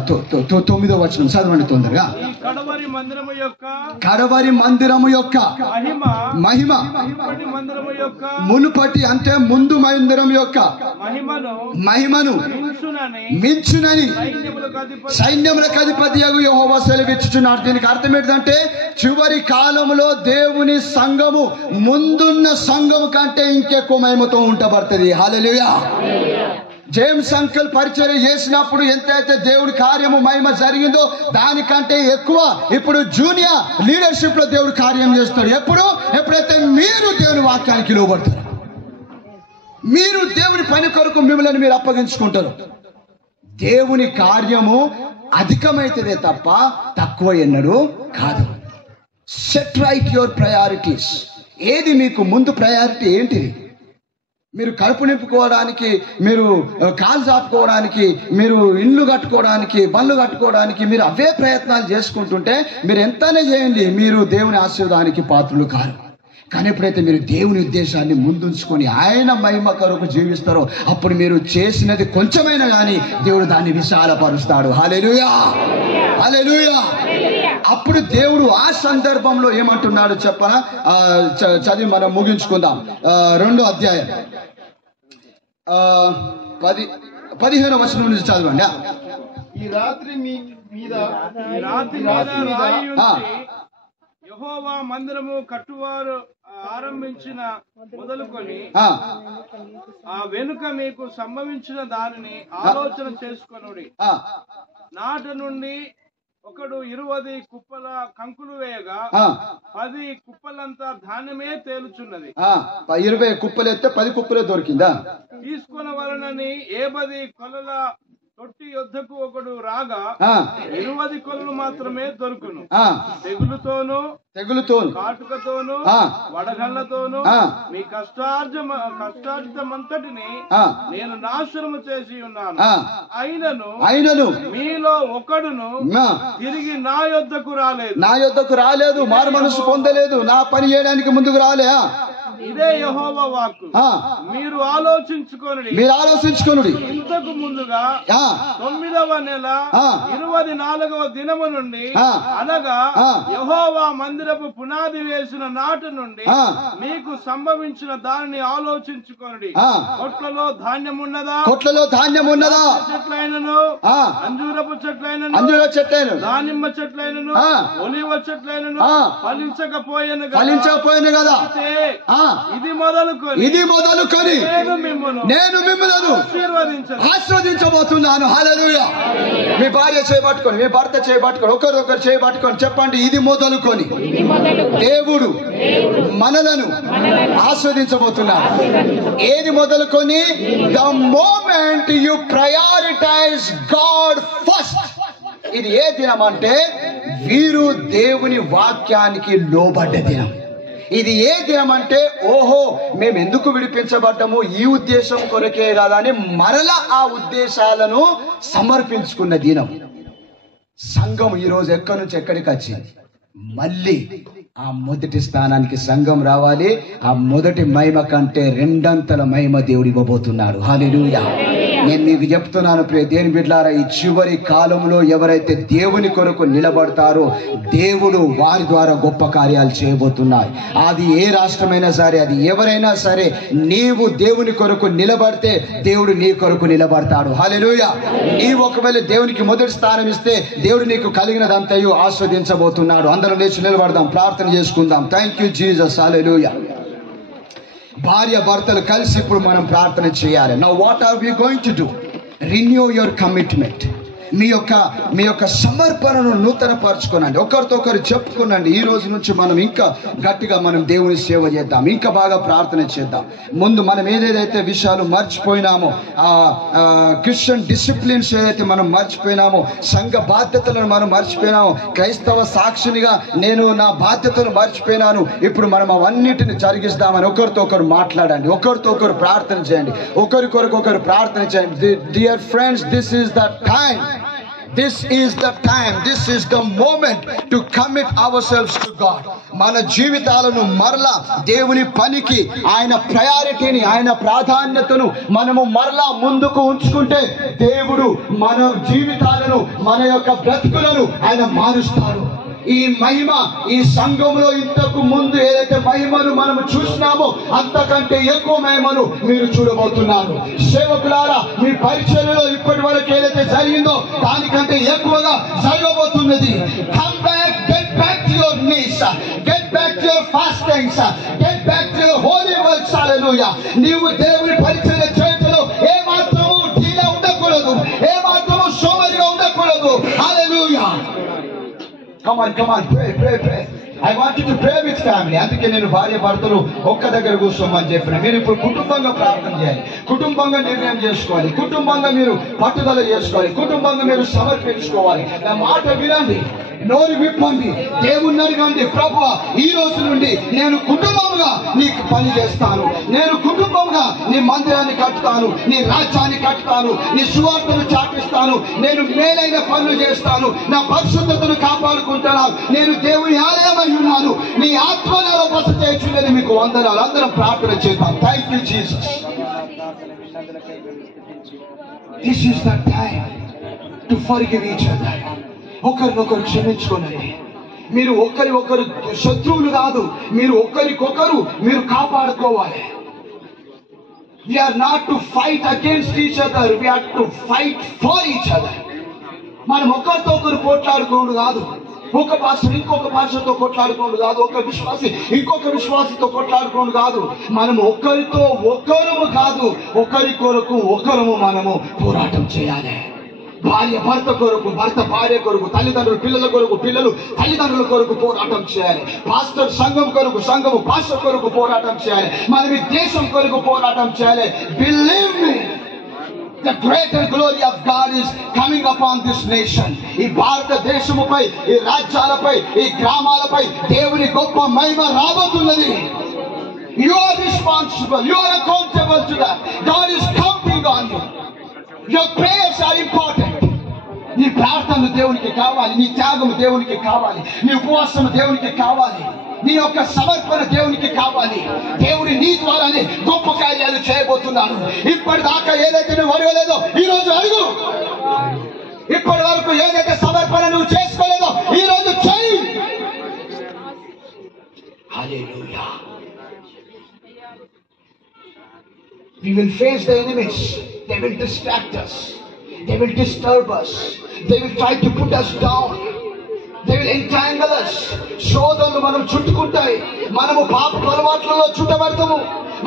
9వ వచనం చదవండి తొందరగా. కడవరి మందిరము యొక్క మహిమ మునుపటి అంటే ముందు మందిరం యొక్క మహిమను మించునని సైన్యములకు అధిపతియగు యెహోవా సెలవిచ్చుచున్నాడు. దీనికి అర్థం ఏంటంటే చివరి కాలంలో దేవుని సంఘము ముందున్న సంఘము కంటే ఇంకెక్కువ మహిమతో ఉండబడుతుంది. హల్లెలూయా. జేమ్స్ అంకుల్ పరిచర్య చేసినప్పుడు ఎంతైతే దేవుడి కార్యము మహిమ జరిగిందో దానికంటే ఎక్కువ ఇప్పుడు జూనియర్ లీడర్షిప్ లో దేవుడు కార్యం చేస్తాడు. ఎప్పుడైతే మీరు దేవుని వాక్యానికి లోబడతారు, మీరు దేవుని పని కొరకు మిమ్మల్ని మీరు అప్పగించుకుంటారు, దేవుని కార్యము అధికమైతేనే తప్ప తక్కువ ఎన్నడూ కాదు. Set right your priorities. ఏది మీకు ముందు ప్రయారిటీ ఏంటిది? మీరు కడుపు నింపుకోవడానికి, మీరు కాలు చాపుకోవడానికి, మీరు ఇల్లు కట్టుకోవడానికి, బండ్లు కట్టుకోవడానికి మీరు అవే ప్రయత్నాలు చేసుకుంటుంటే మీరు ఎంతనే చేయండి, మీరు దేవుని ఆశీర్వాదానికి పాత్రులు కారు. కానీ ఎప్పుడైతే మీరు దేవుని ఉద్దేశాన్ని ముందుంచుకొని ఆయన మహిమ కొరకు జీవిస్తారో అప్పుడు మీరు చేసినది కొంచెమైనా కానీ దేవుడు దాన్ని విశాలపరుస్తాడు. హల్లెలూయా, హల్లెలూయా. అప్పుడు దేవుడు ఆ సందర్భంలో ఏమంటున్నాడు చెప్పనా? చదివి మనం ముగించుకుందాం. 2వ అధ్యాయం 15వ వచనం నుంచి చదవండి. ఈ రాత్రి మీద యెహోవా మందిరము కట్టువారు ఆరంభించిన మొదలుకొని ఆ వెనుక మీకు సంభవించిన దానిని ఆలోచన చేసుకొనుడి. నాట నుండి ఒకడు 20 కుప్పల కంకులు వేయగా 10 కుప్పలంతా ధాన్యమే తేలుచున్నది. 20 కుప్పలు ఎత్తే 10 కుప్పలే దొరికిందా? తీసుకొనవలనని ఏ 10 కొలల కొట్టి యుద్ధకు ఒకడు రాగా 20 కొలలు మాత్రమే దొరుకును. తెగులుతోను కాటుకతోను వడగళ్లతోను మీ కష్టార్జితమంతటిని నేను నాశనము చేసి ఉన్నాను. అయినను మీలో ఒకడును తిరిగి నా యొద్దకు రాలేదు, మారు మనసు పొందలేదు, నా పని చేయడానికి ముందుకు రాలే. ఇదే యెహోవా వాక్కు. మీరు ఆలోచించుకొనుడి. ఇంతకు ముందుగా 9వ నెల 24వ దినము నుండి అనగా యెహోవా మందిరపు పునాది వేసిన నాటి నుండి మీకు సంభవించిన దానిని ఆలోచించుకొనుడి. కొట్లలో ధాన్యం ఉన్నదా? చెట్లైనను అంజూరపు చెట్లైనను దానిమ్మ చెట్లైనను ఒలివ చెట్లైనను ఫలించకపోయేను కదా. ఇది మొదలుకొని నేను మిమ్మల్ని ఆశీర్వదించబోతున్నాను. హల్లెలూయా. మీ భార్య చేయబట్టుకొని, మీ భర్త చేయబట్టుకొని, ఒకరొకరు చేయబట్టుకొని చెప్పండి, ఇది మొదలుకొని దేవుడు మనలను ఆస్వాదించబోతున్నాడు. ఏది మొదలుకొని? The moment you prioritize God first. ఇది ఏ దినం అంటే వీరు దేవుని వాక్యానికి లోబడ్డ దినం. ఇది ఏ దినం అంటే ఓహో మేము ఎందుకు విడిపించబడ్డాము, ఈ ఉద్దేశం కొరకే కదా అని మరలా ఆ ఉద్దేశాలను సమర్పించుకున్న దినం. సంఘం ఈరోజు ఎక్కడి నుంచి ఎక్కడికి వచ్చింది? మళ్ళీ ఆ మొదటి స్థానానికి సంఘం రావాలి. ఆ మొదటి మహిమ కంటే 2 మహిమ దేవుడు ఇవ్వబోతున్నాడు. హల్లెలూయా. నేను మీకు చెప్తున్నాను ప్రియ దేవుని బిడ్డలారా, ఈ చివరి కాలంలో ఎవరైతే దేవుని కొరకు నిలబడతారో దేవుడు వారి ద్వారా గొప్ప కార్యాలు చేయబోతున్నారు. అది ఏ రాష్ట్రమైనా సరే, అది ఎవరైనా సరే, నీవు దేవుని కొరకు నిలబడితే దేవుడు నీ కొరకు నిలబడతాడు. హల్లెలూయా. నీవు ఒకవేళ దేవునికి మొదటి స్థానం ఇస్తే దేవుడు నీకు కలిగినదంతయు ఆస్వాదించబోతున్నాడు. అందరం లేచి నిలబడదాం, ప్రార్థన చేసుకుందాం. Thank you Jesus. హల్లెలూయా. భార్య భర్తలు కలిసి ఇప్పుడు మనం ప్రార్థన చేయాలి. Now what are we going to do? Renew your commitment. మీ యొక్క సమర్పణను నూతనపరచుకోనండి. ఒకరితో ఒకరు చెప్పుకోనండి. ఈ రోజు నుంచి మనం ఇంకా గట్టిగా మనం దేవుని సేవ చేద్దాం, ఇంకా బాగా ప్రార్థన చేద్దాం. ముందు మనం ఏదైతే విషయాలు మర్చిపోయినామో, క్రిస్టియన్ డిసిప్లిన్స్ ఏదైతే మనం మర్చిపోయినామో, సంఘ బాధ్యతలను మనం మర్చిపోయినామో, క్రైస్తవ సాక్షినిగా నేను నా బాధ్యతలు మర్చిపోయినాను, ఇప్పుడు మనం అవన్నిటిని జరిగిస్తామని ఒకరితో ఒకరు మాట్లాడండి, ఒకరితో ఒకరు ప్రార్థన చేయండి, ఒకరికొరకు ఒకరు ప్రార్థన చేయండి. Dear friends, this is the time. This is the time, this is the moment to commit ourselves to God. మన జీవితాలను మరలా దేవుని పనికి, ఆయన ప్రయారిటీని, ఆయన ప్రాధాన్యతను మనము మరలా ముందుకు ఉంచుకుంటే దేవుడు మన జీవితాలను, మన యొక్క బ్రతుకులను ఆయన మారుస్తాడు. ఈ మహిమ ఈ సంఘంలో ఇంతకు ముందు ఏదైతే మహిమను మనము చూసినామో అంతకంటే ఎక్కువ మహిమను మీరు చూడబోతున్నారు. సేవకులారా, మీ పరిచర్యలో ఇప్పటి వరకు ఏదైతే జరిగిందో దానికంటే ఎక్కువగా జరగబోతున్నది. Come back, get back to your knees, get back to your fastings, get back to your holy works. Hallelujah. నీవు దేవుని పరిచర్య చేయటంలో ఏ మాత్రము ఢీలా ఉండకూడదు, ఏ మాత్రము సోమరిగా ఉండకూడదు. Hallelujah. Come on, pray. I want you to pray with family. అందుకే నేను భార్య భర్తలు ఒక్క దగ్గర కూర్చోమని చెప్పిన. మీరు ఇప్పుడు కుటుంబంగా ప్రార్థన చేయాలి, కుటుంబంగా నిర్ణయం చేసుకోవాలి, కుటుంబంగా మీరు పట్టుదల చేసుకోవాలి, కుటుంబంగా మీరు సమర్పించుకోవాలి. నా మాట వినండి, నోరు విప్పండి, దేవుణ్ణి అడగండి, ప్రభువా ఈ రోజు నుండి నేను కుటుంబంగా నీకు పని చేస్తాను, నేను కుటుంబంగా నీ మందిరాన్ని కట్టుతాను, నీ రాజ్యాన్ని కట్టుతాను, నీ సువార్తను చాటిస్తాను, నేను మేలైన పనులు చేస్తాను, నా పరిశుద్ధతను కాపాడుకుంటాను, నేను దేవుని ఆలయమై ఉన్నాను, నీ ఆత్మ నాలో బస చేయుచున్నది. మీకు వందనాలు. అందరం ప్రార్థన చేద్దాం. Thank you Jesus. This is the time to forgive each other. ఒకరినొకరు క్షమించుకోనండి. మీరు ఒకరు శత్రువులు కాదు, మీరు ఒకరికొకరు మీరు కాపాడుకోవాలి. We are not to fight against each other, we are to fight for each other. మనం ఒకరితో ఒకరు పోట్లాడుకోవడం కాదు, ఒక భాష ఇంకొక భాషతో కొట్లాడుకోవడం కాదు, ఒక విశ్వాసి ఇంకొక విశ్వాసితో కొట్లాడుకోవడం కాదు. మనం ఒకరితో ఒకరము కాదు, ఒకరి కొరకు ఒకరము మనము పోరాటం చేయాలి. భార్య భర్త కొరకు, భర్త భార్య కొరకు, తల్లిదండ్రులు పిల్లల కొరకు, పిల్లలు తల్లిదండ్రుల కొరకు పోరాటం చేయాలి. పాస్టర్ సంఘం కొరకు, సంఘము పాస్టర్ కొరకు పోరాటం చేయాలి. మనం ఈ దేశం కొరకు పోరాటం చేయాలి. Believe me, The greater glory of God is coming upon this nation. ఈ భారతదేశముపై, ఈ రాజ్యాలపై, ఈ గ్రామాలపై దేవుని గొప్ప మహిమ రాబోతున్నది. You are responsible. You are accountable to that. God is counting on you. Your prayers are important. నీ ప్రార్థనలు దేవునికి కావాలి, నీ త్యాగము దేవునికి కావాలి, నీ ఉపవాసము దేవునికి కావాలి, నీ యొక్క సమర్పణ దేవునికి కావాలి. దేవుని నీ ద్వారానే గొప్ప కార్యాలు చేయబోతున్నాడు. ఇప్పటిదాకా ఏదైతే నువ్వు అడగలేదో ఈ రోజు అడుగు. ఇప్పటి వరకు ఏదైతే సమర్పణ నువ్వు చేసుకోలేదో ఈ రోజు చెయ్యి. హల్లెలూయా. We will face the enemies. They will distract us. They will disturb us. They will try to put us down. They will entangle us. శోధనలు మనం చుట్టుకుంటాయి. మనము పాప అలవాట్లలో చుట్టబడతాము.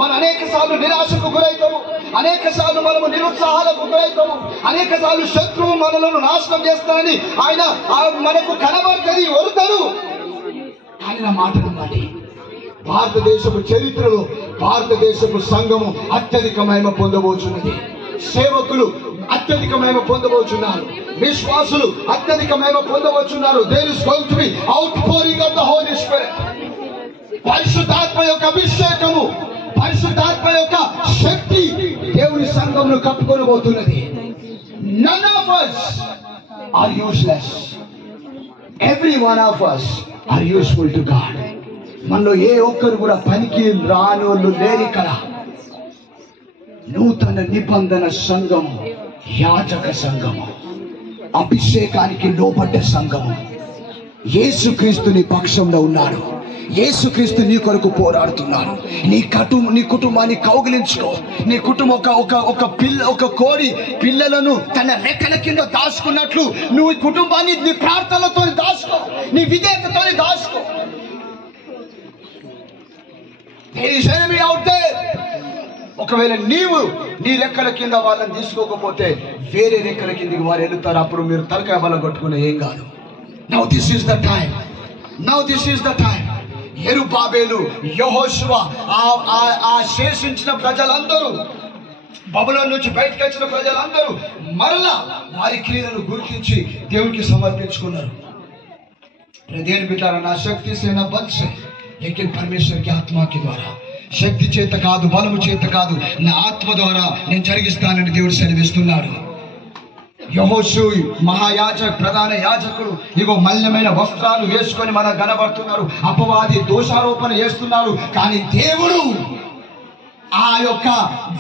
మనం అనేక సార్లు నిరాశకు గురవుతాము. అనేక సార్లు మనము నిరుత్సాహాలకు గురవుతాము. అనేక సార్లు శత్రువు మనలను నాశనం చేస్తానని ఆయన మనకు కనబడుతుంది, వరుతారు. ఆయన నా మాట నమ్మండి. భారతదేశపు చరిత్రలో భారతదేశపు సంఘము అత్యధిక మహిమ పొందబోచున్నది. సేవకులు అత్యధిక మహిమ పొందబోచున్నారు. విశ్వాసులు అత్యధిక మహిమ పొందబోచున్నారు. There is going to be outpouring of the Holy Spirit. పరిశుద్ధాత్మ యొక్క అభిషేకము, పరిశుద్ధాత్మ యొక్క శక్తి దేవుని సంఘమును కప్పుకొనబోతున్నది. None of us are useless. Every one of us are useful to God. మనలో ఏ ఒక్కరు కూడా పనికి రానోళ్ళు లేరు ఇక్కడ. నూతన నిబంధన సంఘము, యాజక సంఘము, అభిషేకానికి లోబడ్డ సంఘము. యేసుక్రీస్తు నీ పక్షంలో ఉన్నాడు. యేసుక్రీస్తు నీ కొరకు పోరాడుతున్నాడు. నీ కుటుంబాన్ని కౌగిలించుకో. నీ కుటుంబం ఒక కోడి పిల్లలను తన రెక్కల కింద దాచుకున్నట్లు నువ్వు ఈ కుటుంబాన్ని నీ ప్రార్థనలతో దాచుకో, నీ విధేయతతో దాచుకో. There is enemy out there. ఒకవేళ నీవు నీ రెక్కల కింద వాళ్ళని తీసుకోకపోతే వేరే రెక్కల కిందకి వారు వెళ్తారు. అప్పుడు మీరు తలకాయ బలం కొట్టుకునే ఏం కాదు. Now this is the time. Now this is the time. యెరుబాబేలు, యెహోషువ, ఆ శేషించిన ప్రజలందరూ, బబులోను నుంచి బయటకు వచ్చిన ప్రజలందరూ మరలా వారి క్రియలను గుర్తించి దేవునికి సమర్పించుకున్నారు. దేవుని బిడ్డలారా, నా శక్తి సేన బల్స్ లేకిన్ పరమేశ్వర్ కి ఆత్మ కి ద్వారా, శక్తి చేత కాదు, బలము చేత కాదు, నా ఆత్మ ద్వారా నేను జరిగిస్తానని దేవుడు సెలవిస్తున్నాడు. యెహోషు మహాయాజక్, ప్రధాన యాజకుడు ఇగో మలినమైన వస్త్రాలు వేసుకొని మనకు కనబడుతున్నారు. అపవాది దోషారోపణ చేస్తున్నారు. కానీ దేవుడు ఆ యొక్క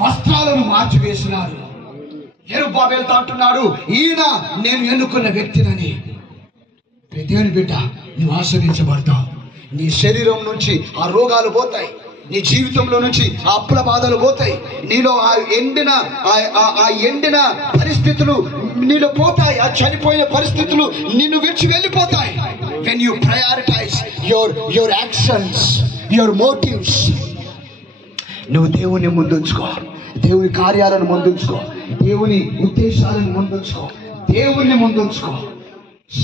వస్త్రాలను మార్చివేసినాడు. యెరుబాబేలుతో అంటున్నాడు, ఈయన నేను ఎన్నుకున్న వ్యక్తినని. దేవుని బిడ్డ, నువ్వు ఆస్వాదించబడతావు. నీ శరీరం నుంచి ఆ రోగాలు పోతాయి. నీ జీవితంలో నుంచి ఆ అప్పుల బాధలు పోతాయి. నీలో ఆ ఎండిన పరిస్థితులు నీలో పోతాయి. ఆ చనిపోయిన పరిస్థితులు నిన్ను విడిచి వెళ్ళిపోతాయి. when you prioritize your actions, your motives, నువ్వు దేవుని ముందుంచుకో, దేవుని కార్యాలను ముందుంచుకో, దేవుని ఉద్దేశాలను ముందుంచుకో, దేవుని ముందుంచుకో,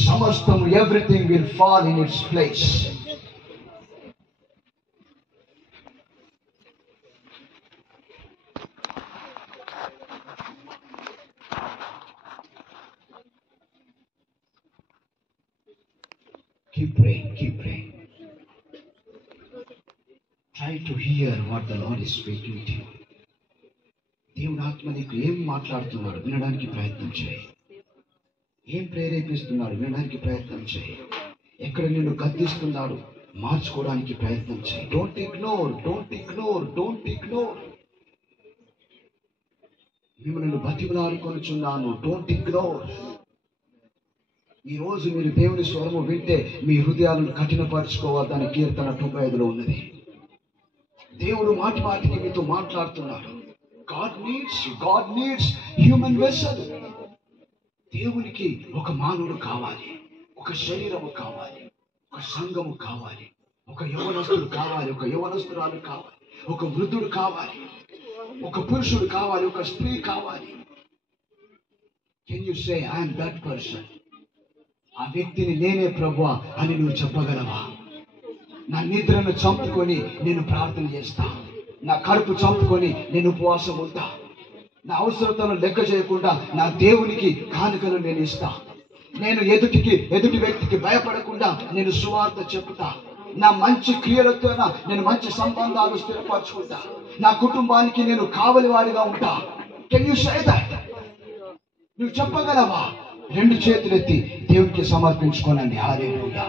సమస్తము everything will fall in its place. Keep praying, keep praying. Try to hear what the Lord is speaking to you. దేవుని ఆత్మ నీకు ఏం మాట్లాడుతున్నాడు వినడానికి ప్రయత్నం చేయి. ఏం ప్రేరేపిస్తున్నాడు వినడానికి ప్రయత్నం చేయి. ఎక్కడ నిన్ను గద్దిస్తున్నాడు మార్చుకోవడానికి ప్రయత్నం చేయి. Don't ignore, don't ignore, don't ignore. మిమ్మల్ని బతిమలాడుకొనుచున్నాను, డోంట్ ఇగ్నోర్. ఈ రోజు మీరు దేవుని స్వరము వింటే మీ హృదయాలను కఠినపరచుకోవద్దని కీర్తన 95లో ఉన్నది. దేవుడు మాటి మాటికి మీతో మాట్లాడుతున్నాడు. God needs human vessel. దేవునికి ఒక మానవుడు కావాలి, ఒక శరీరము కావాలి, ఒక సంఘము కావాలి, ఒక యవనస్తుడు కావాలి, ఒక యవనస్తురాలు కావాలి, ఒక వృద్ధుడు కావాలి, ఒక పురుషుడు కావాలి, ఒక స్త్రీ కావాలి. Can you say I am that person? ఆ వ్యక్తిని నేనే ప్రభువా అని నువ్వు చెప్పగలవా? నా నిద్రను చంపుకొని నేను ప్రార్థన చేస్తా, నా కడుపు చంపుకొని నేను ఉపవాసం ఉంటా. నా అవసరతను లెక్క చేయకుండా నా దేవునికి కానుకలు నేను ఇస్తా. నేను ఎదుటి వ్యక్తికి భయపడకుండా నేను సువార్త చెప్తా. నా మంచి క్రియలతో నేను మంచి సంబంధాలు స్థిరపరచుకుంటా. నా కుటుంబానికి నేను కావలి వాడిగా ఉంటా. Can you say that? నువ్వు చెప్పగలవా? రెండు చేతులెత్తి దేవునికి సమర్పించుకోనండి. హల్లెలూయా.